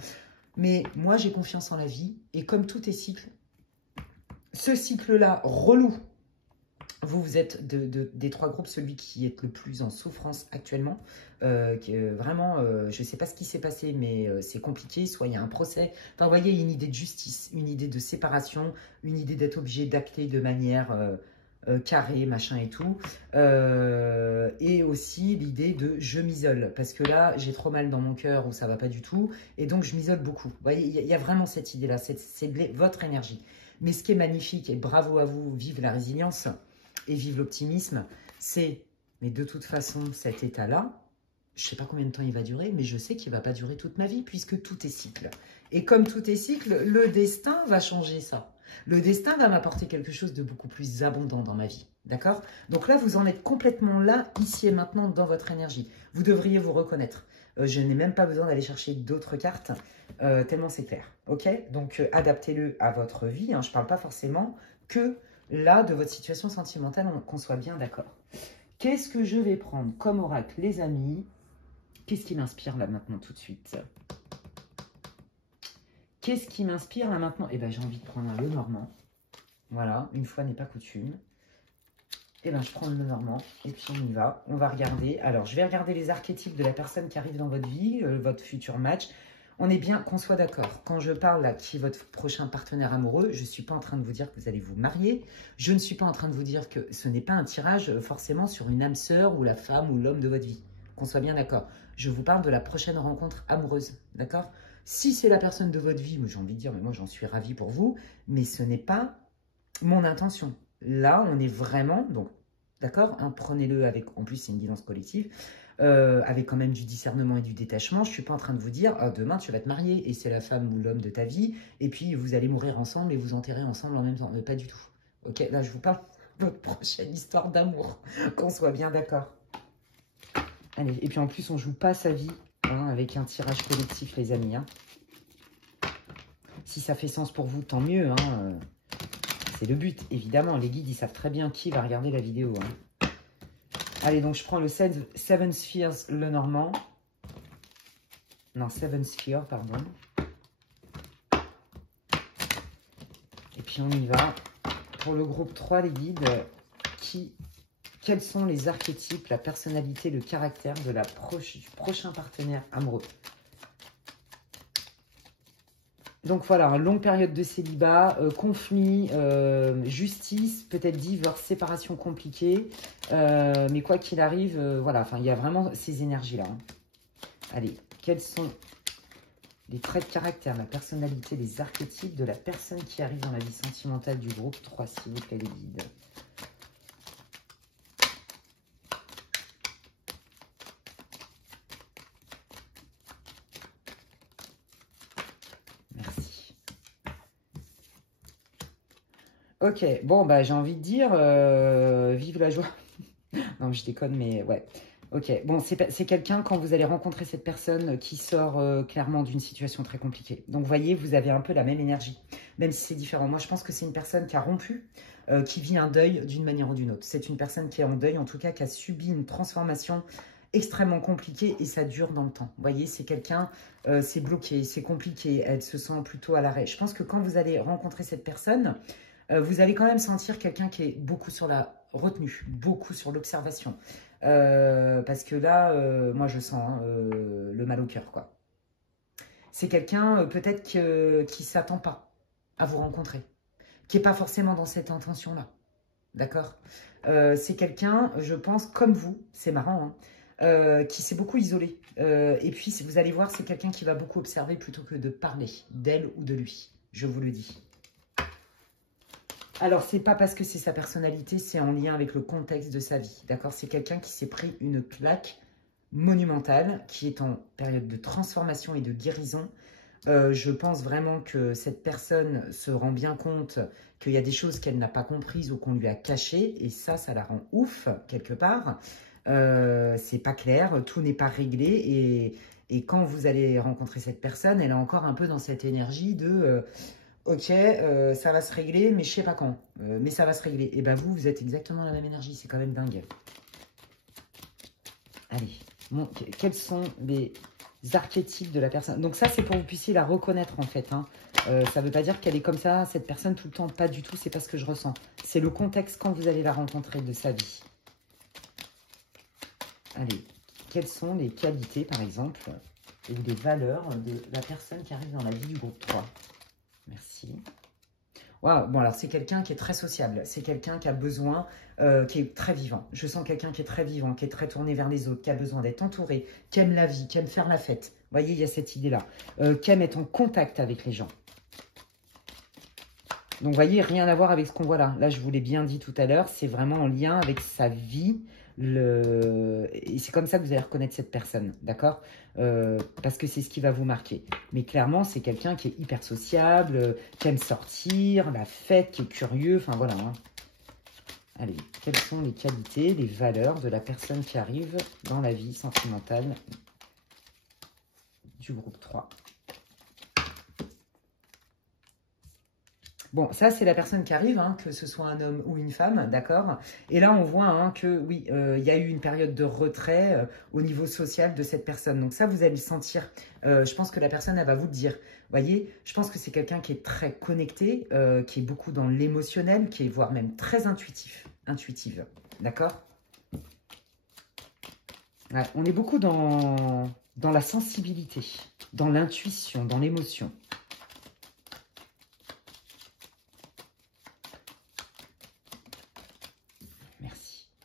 mais moi, j'ai confiance en la vie, et comme tout est cycle, ce cycle-là, relou, Vous êtes des trois groupes celui qui est le plus en souffrance actuellement. Vraiment, je ne sais pas ce qui s'est passé, mais c'est compliqué. Soit il y a un procès. Enfin, vous voyez, une idée de justice, une idée de séparation, une idée d'être obligé d'acter de manière carrée, machin et tout. Et aussi l'idée de je m'isole. Parce que là, j'ai trop mal dans mon cœur ou ça va pas du tout. Et donc, je m'isole beaucoup. Vous voyez, il y a vraiment cette idée-là. C'est votre énergie. Mais ce qui est magnifique, et bravo à vous, vive la résilience et vive l'optimisme, c'est, mais de toute façon, cet état-là, je ne sais pas combien de temps il va durer, mais je sais qu'il ne va pas durer toute ma vie, puisque tout est cycle. Et comme tout est cycle, le destin va changer ça. Le destin va m'apporter quelque chose de beaucoup plus abondant dans ma vie. D'accord? Donc là, vous en êtes complètement là, ici et maintenant, dans votre énergie. Vous devriez vous reconnaître. Je n'ai même pas besoin d'aller chercher d'autres cartes, tellement c'est clair. Ok? Donc, adaptez-le à votre vie. Hein. Je ne parle pas forcément que là de votre situation sentimentale, qu'on soit bien d'accord. Qu'est-ce que je vais prendre comme oracle, les amis? Qu'est-ce qui m'inspire là maintenant tout de suite? Qu'est-ce qui m'inspire là maintenant? Eh bien, j'ai envie de prendre un Lenormand. Voilà, une fois n'est pas coutume. Eh bien, je prends le Lenormand et puis on y va. On va regarder. Alors, je vais regarder les archétypes de la personne qui arrive dans votre vie, votre futur match. On est bien qu'on soit d'accord. Quand je parle là, qui est votre prochain partenaire amoureux, je ne suis pas en train de vous dire que vous allez vous marier. Je ne suis pas en train de vous dire que ce n'est pas un tirage forcément sur une âme sœur ou la femme ou l'homme de votre vie. Qu'on soit bien d'accord. Je vous parle de la prochaine rencontre amoureuse. D'accord? Si c'est la personne de votre vie, j'ai envie de dire, mais moi j'en suis ravie pour vous, mais ce n'est pas mon intention. Là, on est vraiment, donc, d'accord, hein, prenez-le avec, en plus c'est une guidance collective, avec quand même du discernement et du détachement. Je ne suis pas en train de vous dire, ah, demain tu vas te marier et c'est la femme ou l'homme de ta vie, et puis vous allez mourir ensemble et vous enterrer ensemble en même temps. Pas du tout. Ok, là je vous parle de votre prochaine histoire d'amour, qu'on soit bien d'accord. Allez, et puis en plus on ne joue pas sa vie hein, avec un tirage collectif les amis. Hein. Si ça fait sens pour vous, tant mieux. Hein. C'est le but, évidemment. Les guides, ils savent très bien qui va regarder la vidéo. Hein. Allez, donc je prends le Seven Spheres Lenormand. Non, Seven Spheres, pardon. Et puis on y va. Pour le groupe 3, les guides, quels sont les archétypes, la personnalité, le caractère de du prochain partenaire amoureux? Donc voilà, longue période de célibat, conflit, justice, peut-être divorce, séparation compliquée. Mais quoi qu'il arrive, voilà, enfin, il y a vraiment ces énergies-là. Hein. Allez, quels sont les traits de caractère, la personnalité, les archétypes de la personne qui arrive dans la vie sentimentale du groupe 3, s'il vous plaît, les guides? Ok, bon, bah j'ai envie de dire, vive la joie. Non, je déconne, mais ouais. Ok, bon, c'est quelqu'un, quand vous allez rencontrer cette personne, qui sort clairement d'une situation très compliquée. Donc, vous voyez, vous avez un peu la même énergie, même si c'est différent. Moi, je pense que c'est une personne qui a rompu, qui vit un deuil d'une manière ou d'une autre. C'est une personne qui est en deuil, en tout cas, qui a subi une transformation extrêmement compliquée et ça dure dans le temps. Vous voyez, c'est quelqu'un, c'est bloqué, c'est compliqué, elle se sent plutôt à l'arrêt. Je pense que quand vous allez rencontrer cette personne, vous allez quand même sentir quelqu'un qui est beaucoup sur la retenue, beaucoup sur l'observation. Parce que là, moi je sens hein, le mal au cœur, quoi. C'est quelqu'un peut-être qui ne s'attend pas à vous rencontrer, qui n'est pas forcément dans cette intention-là. D'accord? C'est quelqu'un, je pense, comme vous, c'est marrant, hein, qui s'est beaucoup isolé. Et puis, vous allez voir, c'est quelqu'un qui va beaucoup observer plutôt que de parler d'elle ou de lui. Je vous le dis. Alors, c'est pas parce que c'est sa personnalité, c'est en lien avec le contexte de sa vie, d'accord? C'est quelqu'un qui s'est pris une claque monumentale, qui est en période de transformation et de guérison. Je pense vraiment que cette personne se rend bien compte qu'il y a des choses qu'elle n'a pas comprises ou qu'on lui a cachées, et ça la rend ouf, quelque part. C'est pas clair, tout n'est pas réglé, et quand vous allez rencontrer cette personne, elle est encore un peu dans cette énergie de... ok, ça va se régler, mais je sais pas quand. Mais ça va se régler. Et ben vous êtes exactement la même énergie. C'est quand même dingue. Allez, bon, quels sont les archétypes de la personne? Donc ça, c'est pour que vous puissiez la reconnaître, en fait. Hein. Ça ne veut pas dire qu'elle est comme ça, cette personne, tout le temps. Pas du tout, c'est pas ce que je ressens. C'est le contexte quand vous allez la rencontrer de sa vie. Allez, quelles sont les qualités, par exemple, ou les valeurs de la personne qui arrive dans la vie du groupe 3? Merci. Waouh, bon alors c'est quelqu'un qui est très sociable, c'est quelqu'un qui a besoin, qui est très vivant. Je sens quelqu'un qui est très vivant, qui est très tourné vers les autres, qui a besoin d'être entouré, qui aime la vie, qui aime faire la fête. Vous voyez, il y a cette idée-là. Qui aime être en contact avec les gens. Donc, vous voyez, rien à voir avec ce qu'on voit là. Là, je vous l'ai bien dit tout à l'heure, c'est vraiment en lien avec sa vie. Et c'est comme ça que vous allez reconnaître cette personne, d'accord? Parce que c'est ce qui va vous marquer. Mais clairement, c'est quelqu'un qui est hyper sociable, qui aime sortir, la fête, qui est curieux, enfin voilà. Hein. Allez, quelles sont les qualités, les valeurs de la personne qui arrive dans la vie sentimentale du groupe 3? Bon, ça, c'est la personne qui arrive, hein, que ce soit un homme ou une femme, d'accord? Et là, on voit hein, que, oui, il y a eu une période de retrait au niveau social de cette personne. Donc ça, vous allez le sentir. Je pense que la personne, elle va vous le dire. Vous voyez, je pense que c'est quelqu'un qui est très connecté, qui est beaucoup dans l'émotionnel, qui est voire même très intuitive, d'accord? Ouais, on est beaucoup dans la sensibilité, dans l'intuition, dans l'émotion.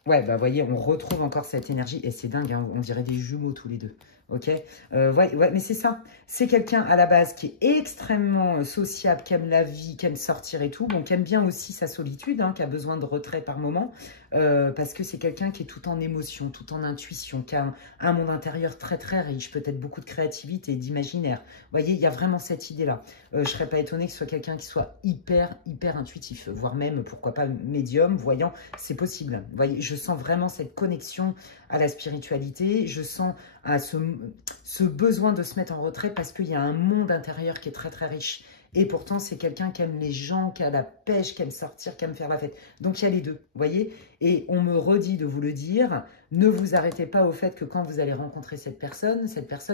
Ouais, bah voyez, on retrouve encore cette énergie et c'est dingue, hein, on dirait des jumeaux tous les deux. Ok, ouais, mais c'est ça. C'est quelqu'un à la base qui est extrêmement sociable, qui aime la vie, qui aime sortir et tout. Bon, qui aime bien aussi sa solitude, hein, qui a besoin de retrait par moment. Parce que c'est quelqu'un qui est tout en émotion, tout en intuition, qui a un monde intérieur très très riche, peut-être beaucoup de créativité et d'imaginaire. Vous voyez, il y a vraiment cette idée-là. Je ne serais pas étonnée que ce soit quelqu'un qui soit hyper intuitif, voire même, pourquoi pas, médium, voyant, c'est possible. Vous voyez, je sens vraiment cette connexion à la spiritualité, je sens à ce besoin de se mettre en retrait parce qu'il y a un monde intérieur qui est très très riche. Et pourtant, c'est quelqu'un qui aime les gens, qui a la pêche, qui aime sortir, qui aime faire la fête. Donc, il y a les deux, vous voyez. Et on me redit de vous le dire, ne vous arrêtez pas au fait que quand vous allez rencontrer cette personne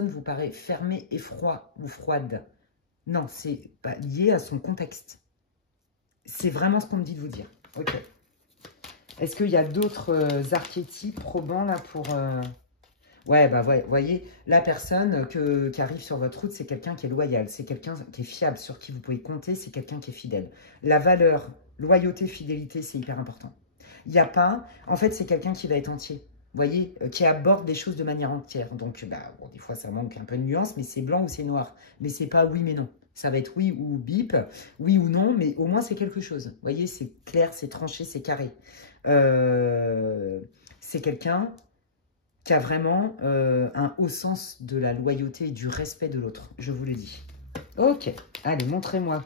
vous paraît fermée et froide. Non, c'est pas lié à son contexte. C'est vraiment ce qu'on me dit de vous dire. Ok. Est-ce qu'il y a d'autres archétypes probants là pour... Ouais, bah voyez, la personne qui arrive sur votre route, c'est quelqu'un qui est loyal, c'est quelqu'un qui est fiable, sur qui vous pouvez compter, c'est quelqu'un qui est fidèle. La valeur, loyauté, fidélité, c'est hyper important. Il n'y a pas... En fait, c'est quelqu'un qui va être entier. Vous voyez, qui aborde les choses de manière entière. Donc, bah, bon, des fois, ça manque un peu de nuance, mais c'est blanc ou c'est noir. Mais c'est pas oui, mais non. Ça va être oui ou bip, oui ou non, mais au moins, c'est quelque chose. Vous voyez, c'est clair, c'est tranché, c'est carré. C'est quelqu'un qui a vraiment un haut sens de la loyauté et du respect de l'autre. Je vous le dis. Ok, allez, montrez-moi.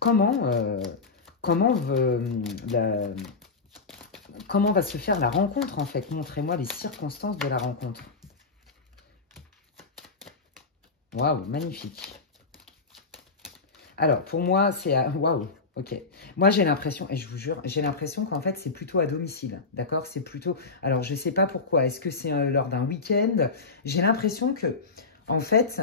Comment va se faire la rencontre, en fait? Montrez-moi les circonstances de la rencontre. Waouh, magnifique. Alors, pour moi, c'est... Waouh, ok. Moi, j'ai l'impression, et je vous jure, j'ai l'impression qu'en fait, c'est plutôt à domicile, d'accord? C'est plutôt... Alors, je ne sais pas pourquoi. Est-ce que c'est lors d'un week-end? J'ai l'impression que, en fait,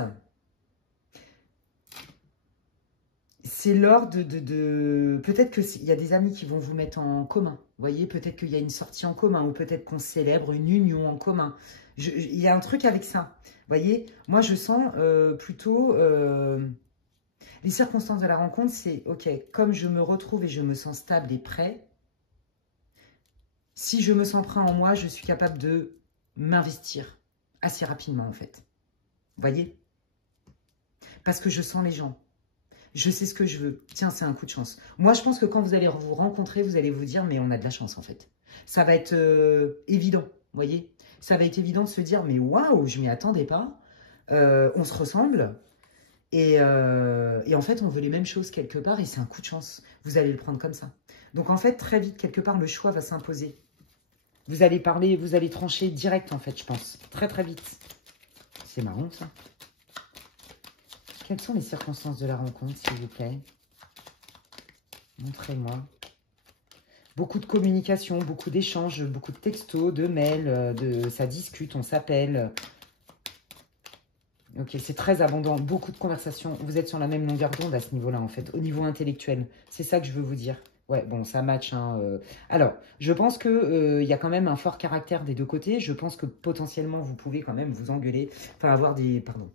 c'est lors de... Peut-être qu'il y a des amis qui vont vous mettre en commun. Vous voyez, peut-être qu'il y a une sortie en commun ou peut-être qu'on célèbre une union en commun. Il y a un truc avec ça. Vous voyez, moi, je sens plutôt... Les circonstances de la rencontre, c'est, ok, comme je me retrouve et je me sens stable et prêt, si je me sens prêt en moi, je suis capable de m'investir assez rapidement, en fait. Vous voyez? Parce que je sens les gens. Je sais ce que je veux. Tiens, c'est un coup de chance. Moi, je pense que quand vous allez vous rencontrer, vous allez vous dire, mais on a de la chance, en fait. Ça va être évident, vous voyez? Ça va être évident de se dire, mais waouh, je m'y attendais pas. On se ressemble. Et en fait, on veut les mêmes choses quelque part et c'est un coup de chance. Vous allez le prendre comme ça. Donc, en fait, très vite, quelque part, le choix va s'imposer. Vous allez parler, vous allez trancher direct, en fait, je pense. Très, très vite. C'est marrant, ça. Quelles sont les circonstances de la rencontre, s'il vous plaît? Montrez-moi. Beaucoup de communication, beaucoup d'échanges, beaucoup de textos, de mails, ça discute, on s'appelle... Ok, c'est très abondant, beaucoup de conversations. Vous êtes sur la même longueur d'onde à ce niveau-là, en fait, au niveau intellectuel. C'est ça que je veux vous dire. Ouais, bon, ça match, hein. Alors, je pense que y a quand même un fort caractère des deux côtés. Je pense que potentiellement, vous pouvez quand même vous engueuler. Enfin, avoir des... Pardon.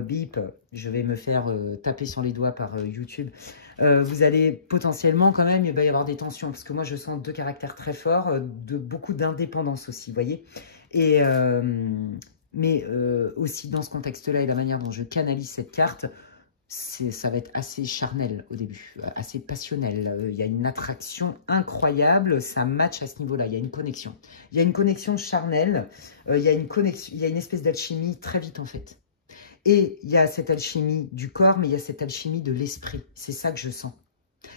Bip, je vais me faire taper sur les doigts par YouTube. Vous allez potentiellement quand même, il va y avoir des tensions. Parce que moi, je sens deux caractères très forts, de beaucoup d'indépendance aussi, vous voyez. Et... mais aussi dans ce contexte-là et la manière dont je canalise cette carte, ça va être assez charnel au début, assez passionnel. Il y a une attraction incroyable, ça match à ce niveau-là, il y a une connexion. Il y a une connexion charnelle, il y a une connexion, il y a une espèce d'alchimie très vite en fait. Et il y a cette alchimie du corps, mais il y a cette alchimie de l'esprit. C'est ça que je sens.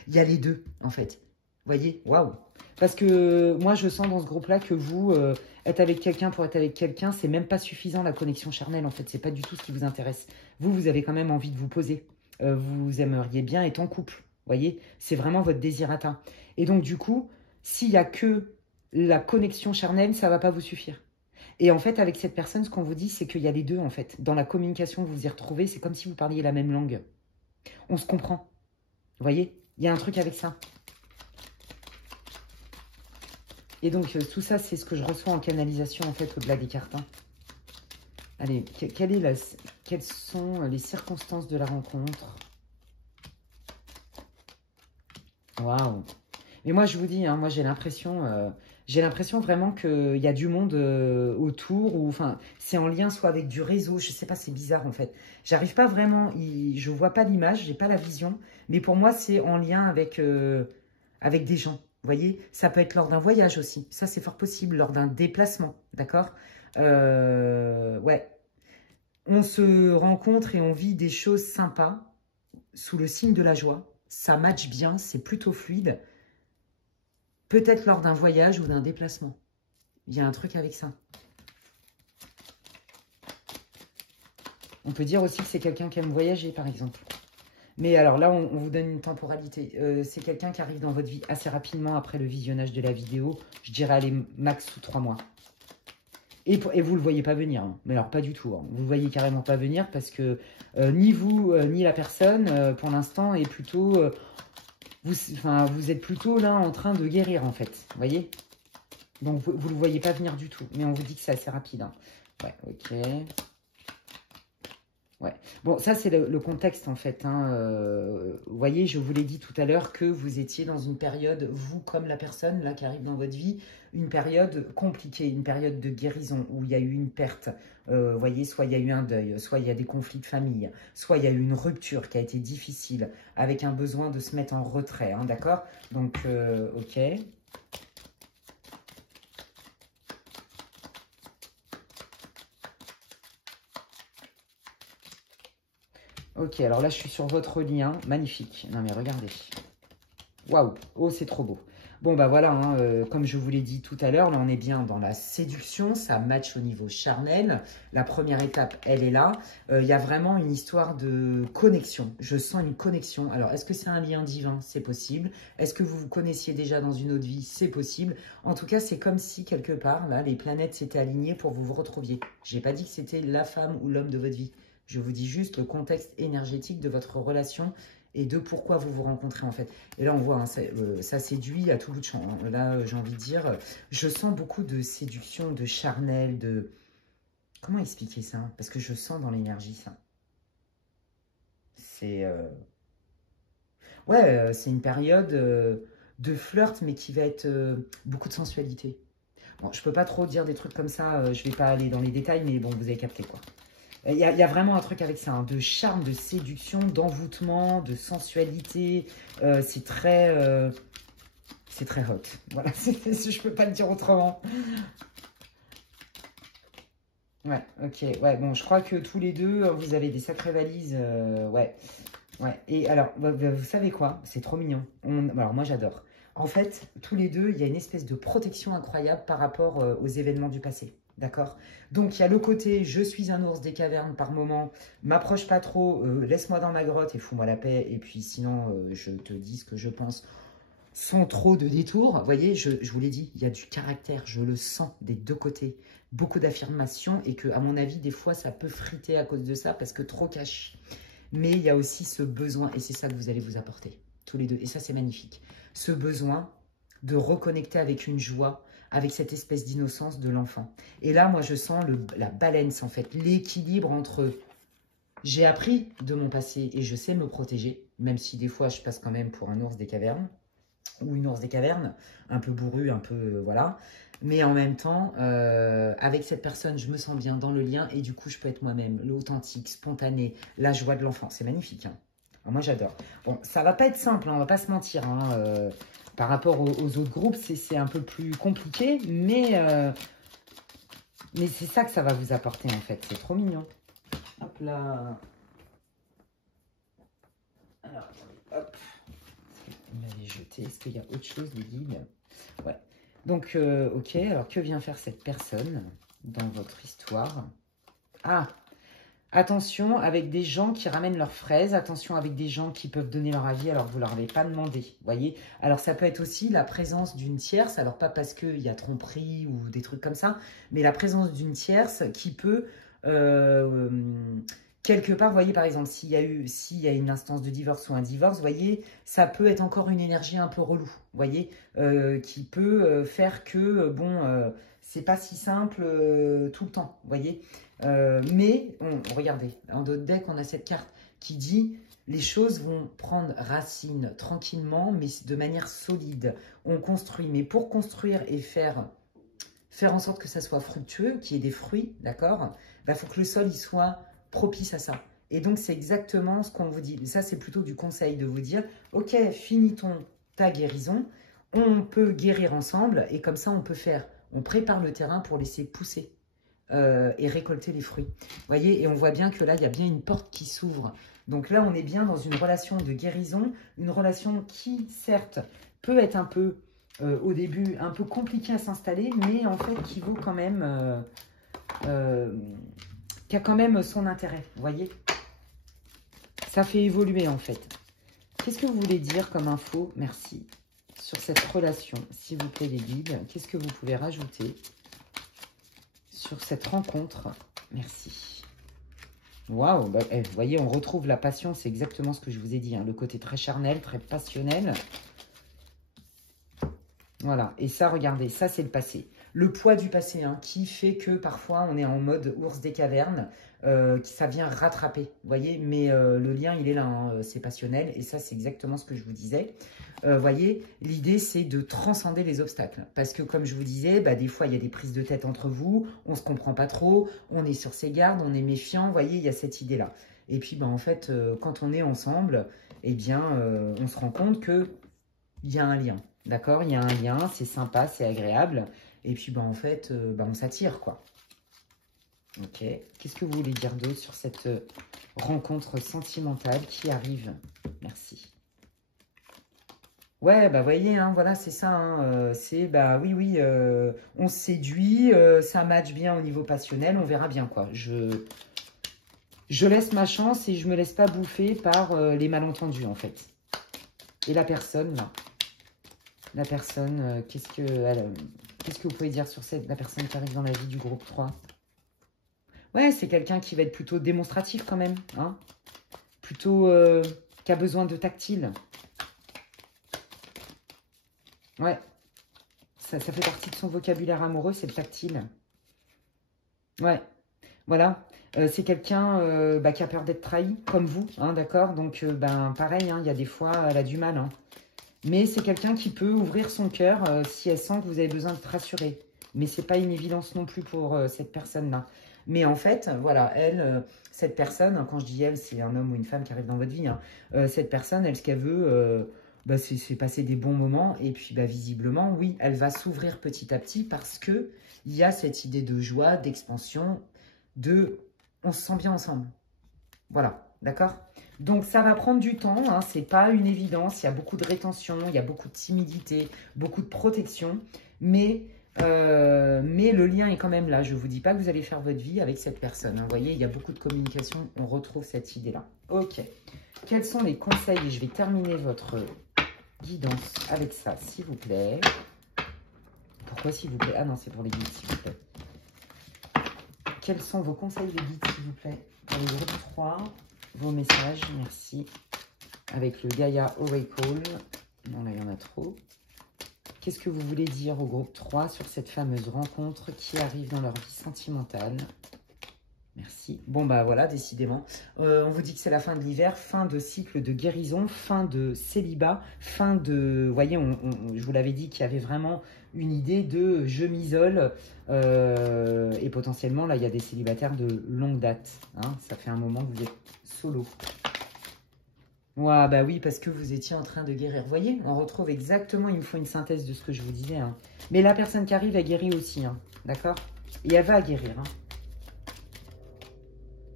Il y a les deux en fait. Vous voyez? Waouh! Parce que moi, je sens dans ce groupe-là que vous, être avec quelqu'un pour être avec quelqu'un, c'est même pas suffisant la connexion charnelle, en fait. C'est pas du tout ce qui vous intéresse. Vous, vous avez quand même envie de vous poser. Vous aimeriez bien être en couple. Vous voyez? C'est vraiment votre désirata. Et donc, du coup, s'il y a que la connexion charnelle, ça va pas vous suffire. Et en fait, avec cette personne, ce qu'on vous dit, c'est qu'il y a les deux, en fait. Dans la communication, vous vous y retrouvez, c'est comme si vous parliez la même langue. On se comprend. Vous voyez? Il y a un truc avec ça. Et donc, tout ça, c'est ce que je reçois en canalisation, en fait, au-delà des cartes. Hein. Allez, quelles sont les circonstances de la rencontre? Waouh! Mais moi, je vous dis, hein, moi, j'ai l'impression vraiment qu'il y a du monde autour. Ou, enfin, c'est en lien soit avec du réseau. Je sais pas, c'est bizarre, en fait. J'arrive pas vraiment, je vois pas l'image, j'ai pas la vision. Mais pour moi, c'est en lien avec des gens. Vous voyez, ça peut être lors d'un voyage aussi. Ça, c'est fort possible, lors d'un déplacement, d'accord? Ouais. On se rencontre et on vit des choses sympas sous le signe de la joie. Ça match bien, c'est plutôt fluide. Peut-être lors d'un voyage ou d'un déplacement. Il y a un truc avec ça. On peut dire aussi que c'est quelqu'un qui aime voyager, par exemple. Mais alors là, on vous donne une temporalité. C'est quelqu'un qui arrive dans votre vie assez rapidement après le visionnage de la vidéo. Je dirais aller max sous 3 mois. Et vous ne le voyez pas venir. Hein. Mais alors, pas du tout. Hein. Vous ne le voyez carrément pas venir parce que ni vous, ni la personne, pour l'instant, est plutôt... vous êtes plutôt là en train de guérir, en fait. Vous voyez? Donc, vous ne le voyez pas venir du tout. Mais on vous dit que c'est assez rapide. Hein. Ouais, ok. Ouais. Bon, ça, c'est le contexte, en fait. Hein. Vous voyez, je vous l'ai dit tout à l'heure que vous étiez dans une période, vous comme la personne là qui arrive dans votre vie, une période compliquée, une période de guérison où il y a eu une perte. Vous voyez, soit il y a eu un deuil, soit il y a des conflits de famille, soit il y a eu une rupture qui a été difficile avec un besoin de se mettre en retrait. Hein, d'accord? Donc, ok. Ok, alors là, je suis sur votre lien. Magnifique. Non, mais regardez. Waouh. Oh, c'est trop beau. Bon, bah voilà, hein, comme je vous l'ai dit tout à l'heure, là, on est bien dans la séduction. Ça match au niveau charnel. La première étape, elle est là. Il y a vraiment une histoire de connexion. Je sens une connexion. Alors, est-ce que c'est un lien divin? C'est possible. Est-ce que vous vous connaissiez déjà dans une autre vie? C'est possible. En tout cas, c'est comme si, quelque part, là, les planètes s'étaient alignées pour que vous vous retrouviez. Je n'ai pas dit que c'était la femme ou l'homme de votre vie. Je vous dis juste le contexte énergétique de votre relation et de pourquoi vous vous rencontrez en fait. Et là, on voit, hein, ça séduit à tout bout de champ. Hein. Là, j'ai envie de dire, je sens beaucoup de séduction, de charnel, de... Comment expliquer ça? Parce que je sens dans l'énergie ça. C'est... Ouais, c'est une période de flirt, mais qui va être beaucoup de sensualité. Bon, je peux pas trop dire des trucs comme ça, je vais pas aller dans les détails, mais bon, vous avez capté quoi. Il y a vraiment un truc avec ça, hein, de charme, de séduction, d'envoûtement, de sensualité. C'est très hot. Voilà, je peux pas le dire autrement. Ouais, ok. Ouais, bon, je crois que tous les deux, vous avez des sacrées valises. Ouais, ouais. Et alors, vous savez quoi? C'est trop mignon. Alors, moi, j'adore. En fait, tous les deux, il y a une espèce de protection incroyable par rapport aux événements du passé. D'accord? Donc, il y a le côté « je suis un ours des cavernes par moment, m'approche pas trop, laisse-moi dans ma grotte et fous-moi la paix, et puis sinon, je te dis ce que je pense. » sans trop de détours. Vous voyez, je vous l'ai dit, il y a du caractère, je le sens des deux côtés. Beaucoup d'affirmations et que, à mon avis, des fois, ça peut friter à cause de ça parce que trop cash. Mais il y a aussi ce besoin, et c'est ça que vous allez vous apporter, tous les deux. Et ça, c'est magnifique. Ce besoin de reconnecter avec une joie, avec cette espèce d'innocence de l'enfant. Et là, moi, je sens la balance, en fait, l'équilibre entre j'ai appris de mon passé et je sais me protéger, même si des fois, je passe quand même pour un ours des cavernes, ou une ours des cavernes, un peu bourru, un peu, voilà. Mais en même temps, avec cette personne, je me sens bien dans le lien et du coup, je peux être moi-même, l'authentique, spontané, la joie de l'enfant. C'est magnifique, hein. Alors, moi, j'adore. Bon, ça va pas être simple, hein, on va pas se mentir, hein. Par rapport aux autres groupes, c'est un peu plus compliqué, mais c'est ça que ça va vous apporter, en fait. C'est trop mignon. Hop là. Alors, attendez, hop. Il m'avait jeté. Est-ce qu'il y a autre chose, les guides? Ouais. Donc, ok. Alors, que vient faire cette personne dans votre histoire? Ah, attention avec des gens qui ramènent leurs fraises. Attention avec des gens qui peuvent donner leur avis alors que vous ne leur avez pas demandé. Vous voyez? Alors, ça peut être aussi la présence d'une tierce. Alors, pas parce qu'il y a tromperie ou des trucs comme ça, mais la présence d'une tierce qui peut... quelque part, vous voyez, par exemple, s'il y a une instance de divorce ou un divorce, vous voyez, ça peut être encore une énergie un peu relou, vous voyez, qui peut faire que, bon, c'est pas si simple tout le temps, vous voyez. Mais, regardez, en d'autres decks, on a cette carte qui dit, les choses vont prendre racine tranquillement, mais de manière solide. On construit, mais pour construire et faire en sorte que ça soit fructueux, qu'il y ait des fruits, d'accord, il faut que le sol, il soit propice à ça. Et donc, c'est exactement ce qu'on vous dit. Ça, c'est plutôt du conseil de vous dire, ok, finis ta guérison, on peut guérir ensemble, et comme ça, on prépare le terrain pour laisser pousser et récolter les fruits. Vous voyez, et on voit bien que là, il y a bien une porte qui s'ouvre. Donc là, on est bien dans une relation de guérison, une relation qui, certes, peut être un peu, au début, un peu compliquée à s'installer, mais en fait, qui vaut quand même... qui a quand même son intérêt, vous voyez. Ça fait évoluer, en fait. Qu'est-ce que vous voulez dire comme info? Merci. Sur cette relation, s'il vous plaît, les guides. Qu'est-ce que vous pouvez rajouter sur cette rencontre? Merci. Waouh, bah, vous voyez, on retrouve la passion. C'est exactement ce que je vous ai dit, hein, le côté très charnel, très passionnel. Voilà, et ça, regardez, ça, c'est le passé. Le poids du passé, hein, qui fait que parfois, on est en mode ours des cavernes, ça vient rattraper, vous voyez, mais le lien, il est là, hein, c'est passionnel, et ça, c'est exactement ce que je vous disais. Vous voyez, l'idée, c'est de transcender les obstacles, parce que, comme je vous disais, bah, des fois, il y a des prises de tête entre vous, on ne se comprend pas trop, on est sur ses gardes, on est méfiant, vous voyez, il y a cette idée-là. Et puis, bah, en fait, quand on est ensemble, eh bien, on se rend compte qu'il y a un lien. D'accord, il y a un lien, c'est sympa, c'est agréable. Et puis, bah, en fait, bah, on s'attire, quoi. Ok. Qu'est-ce que vous voulez dire d'autre sur cette rencontre sentimentale qui arrive? Merci. Ouais, bah, voyez, hein, voilà, c'est ça. Hein, c'est, bah, oui, on se séduit, ça match bien au niveau passionnel, on verra bien, quoi. Je laisse ma chance et je me laisse pas bouffer par les malentendus, en fait. Et la personne, là. La personne, qu'est-ce que vous pouvez dire sur la personne qui arrive dans la vie du groupe 3? Ouais, c'est quelqu'un qui va être plutôt démonstratif quand même. Hein, plutôt qui a besoin de tactile. Ouais, ça fait partie de son vocabulaire amoureux, c'est le tactile. Ouais, voilà. C'est quelqu'un bah, qui a peur d'être trahi, comme vous, hein, d'accord? Donc, ben, pareil, hein, il y a des fois, elle a du mal, hein. Mais c'est quelqu'un qui peut ouvrir son cœur si elle sent que vous avez besoin de te rassurer. Mais ce n'est pas une évidence non plus pour cette personne-là. Mais en fait, voilà, elle, cette personne, quand je dis elle, c'est un homme ou une femme qui arrive dans votre vie. Hein, cette personne, elle, ce qu'elle veut, bah, c'est passer des bons moments. Et puis, bah, visiblement, oui, elle va s'ouvrir petit à petit parce qu'il y a cette idée de joie, d'expansion, on se sent bien ensemble. Voilà, d'accord? Donc, ça va prendre du temps, hein, c'est pas une évidence. Il y a beaucoup de rétention, il y a beaucoup de timidité, beaucoup de protection. Mais le lien est quand même là. Je ne vous dis pas que vous allez faire votre vie avec cette personne. Hein. Vous voyez, il y a beaucoup de communication. On retrouve cette idée-là. Ok. Quels sont les conseils? Et je vais terminer votre guidance avec ça, s'il vous plaît. Pourquoi s'il vous plaît? Ah non, c'est pour les guides, s'il vous plaît. Quels sont vos conseils de guide, s'il vous plaît? Pour le groupe 3, vos messages, merci. Avec le Gaia Oracle. Non, là, il y en a trop. Qu'est-ce que vous voulez dire au groupe 3 sur cette fameuse rencontre qui arrive dans leur vie sentimentale? Merci. Bon, bah voilà, décidément. On vous dit que c'est la fin de l'hiver, fin de cycle de guérison, fin de célibat, fin de... Vous voyez, je vous l'avais dit qu'il y avait vraiment une idée de je m'isole. Et potentiellement, là, il y a des célibataires de longue date. Hein, ça fait un moment que vous êtes solo. Ouais, bah oui, parce que vous étiez en train de guérir. Vous voyez, on retrouve exactement, il me faut une synthèse de ce que je vous disais. Hein. Mais la personne qui arrive, elle guérit aussi. Hein, d'accord? Et elle va guérir. Hein.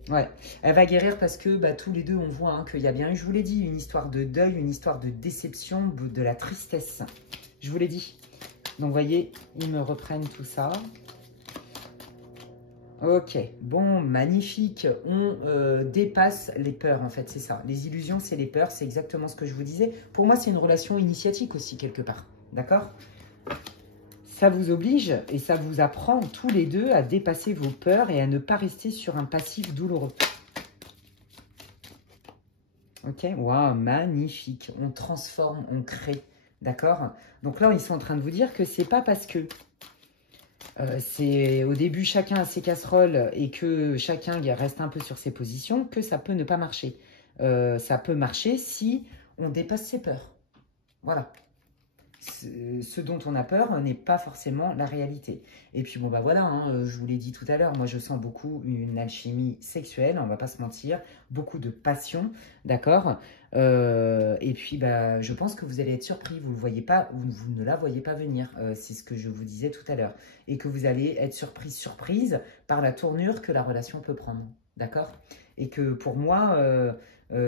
Ouais, elle va guérir parce que bah, tous les deux, on voit hein, qu'il y a bien eu, je vous l'ai dit, une histoire de deuil, une histoire de déception, de la tristesse. Je vous l'ai dit. Donc, vous voyez, ils me reprennent tout ça. Ok, bon, magnifique. On dépasse les peurs, en fait, c'est ça. Les illusions, c'est les peurs, c'est exactement ce que je vous disais. Pour moi, c'est une relation initiatique aussi, quelque part. D'accord ? Ça vous oblige et ça vous apprend tous les deux à dépasser vos peurs et à ne pas rester sur un passif douloureux. Ok, waouh, magnifique. On transforme, on crée. D'accord? Donc là, ils sont en train de vous dire que c'est pas parce que c'est au début chacun a ses casseroles et que chacun reste un peu sur ses positions que ça peut ne pas marcher. Ça peut marcher si on dépasse ses peurs. Voilà. Ce dont on a peur n'est pas forcément la réalité. Et puis bon bah voilà, hein, je vous l'ai dit tout à l'heure, moi je sens beaucoup une alchimie sexuelle, on va pas se mentir, beaucoup de passion, d'accord. Et puis bah je pense que vous allez être surpris, vous le voyez pas, vous ne la voyez pas venir, c'est ce que je vous disais tout à l'heure, et que vous allez être surprise par la tournure que la relation peut prendre, d'accord. Et que pour moi,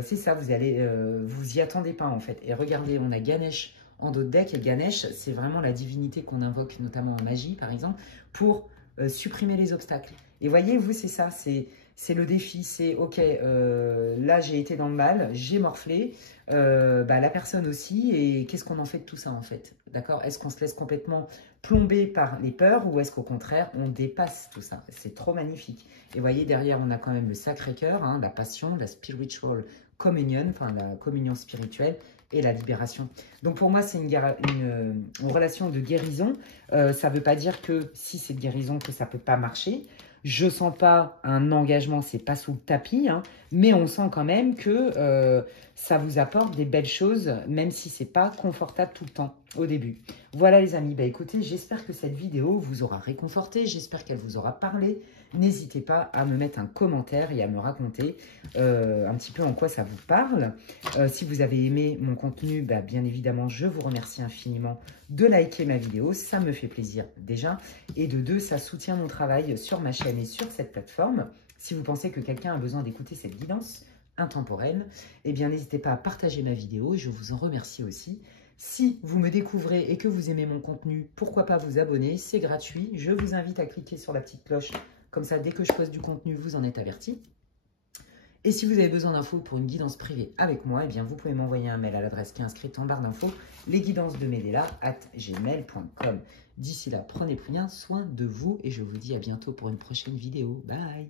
c'est ça, vous y attendez pas en fait. Et regardez, on a Ganesh en dos de deck, et Ganesh, c'est vraiment la divinité qu'on invoque, notamment en magie, par exemple, pour supprimer les obstacles. Et voyez, vous, c'est ça, c'est le défi, c'est, ok, là, j'ai été dans le mal, j'ai morflé, bah, la personne aussi, et qu'est-ce qu'on en fait de tout ça, en fait? D'accord? Est-ce qu'on se laisse complètement plomber par les peurs, ou est-ce qu'au contraire, on dépasse tout ça? C'est trop magnifique. Et voyez, derrière, on a quand même le Sacré-Cœur, hein, la passion, la spiritual communion, enfin, la communion spirituelle, et la libération. Donc pour moi, c'est une relation de guérison. Ça ne veut pas dire que si c'est de guérison, que ça ne peut pas marcher. Je ne sens pas un engagement, c'est pas sous le tapis, hein, mais on sent quand même que ça vous apporte des belles choses, même si ce n'est pas confortable tout le temps au début. Voilà les amis, bah, écoutez, j'espère que cette vidéo vous aura réconforté, j'espère qu'elle vous aura parlé. N'hésitez pas à me mettre un commentaire et à me raconter un petit peu en quoi ça vous parle. Si vous avez aimé mon contenu, bah, bien évidemment, je vous remercie infiniment de liker ma vidéo. Ça me fait plaisir déjà. Et de deux, ça soutient mon travail sur ma chaîne et sur cette plateforme. Si vous pensez que quelqu'un a besoin d'écouter cette guidance intemporelle, eh bien, n'hésitez pas à partager ma vidéo et je vous en remercie aussi. Si vous me découvrez et que vous aimez mon contenu, pourquoi pas vous abonner, c'est gratuit. Je vous invite à cliquer sur la petite cloche, comme ça dès que je poste du contenu, vous en êtes averti. Et si vous avez besoin d'infos pour une guidance privée avec moi, eh bien vous pouvez m'envoyer un mail à l'adresse qui est inscrite en barre d'infos, lesguidancesdemedela@gmail.com. D'ici là, prenez bien soin de vous et je vous dis à bientôt pour une prochaine vidéo. Bye!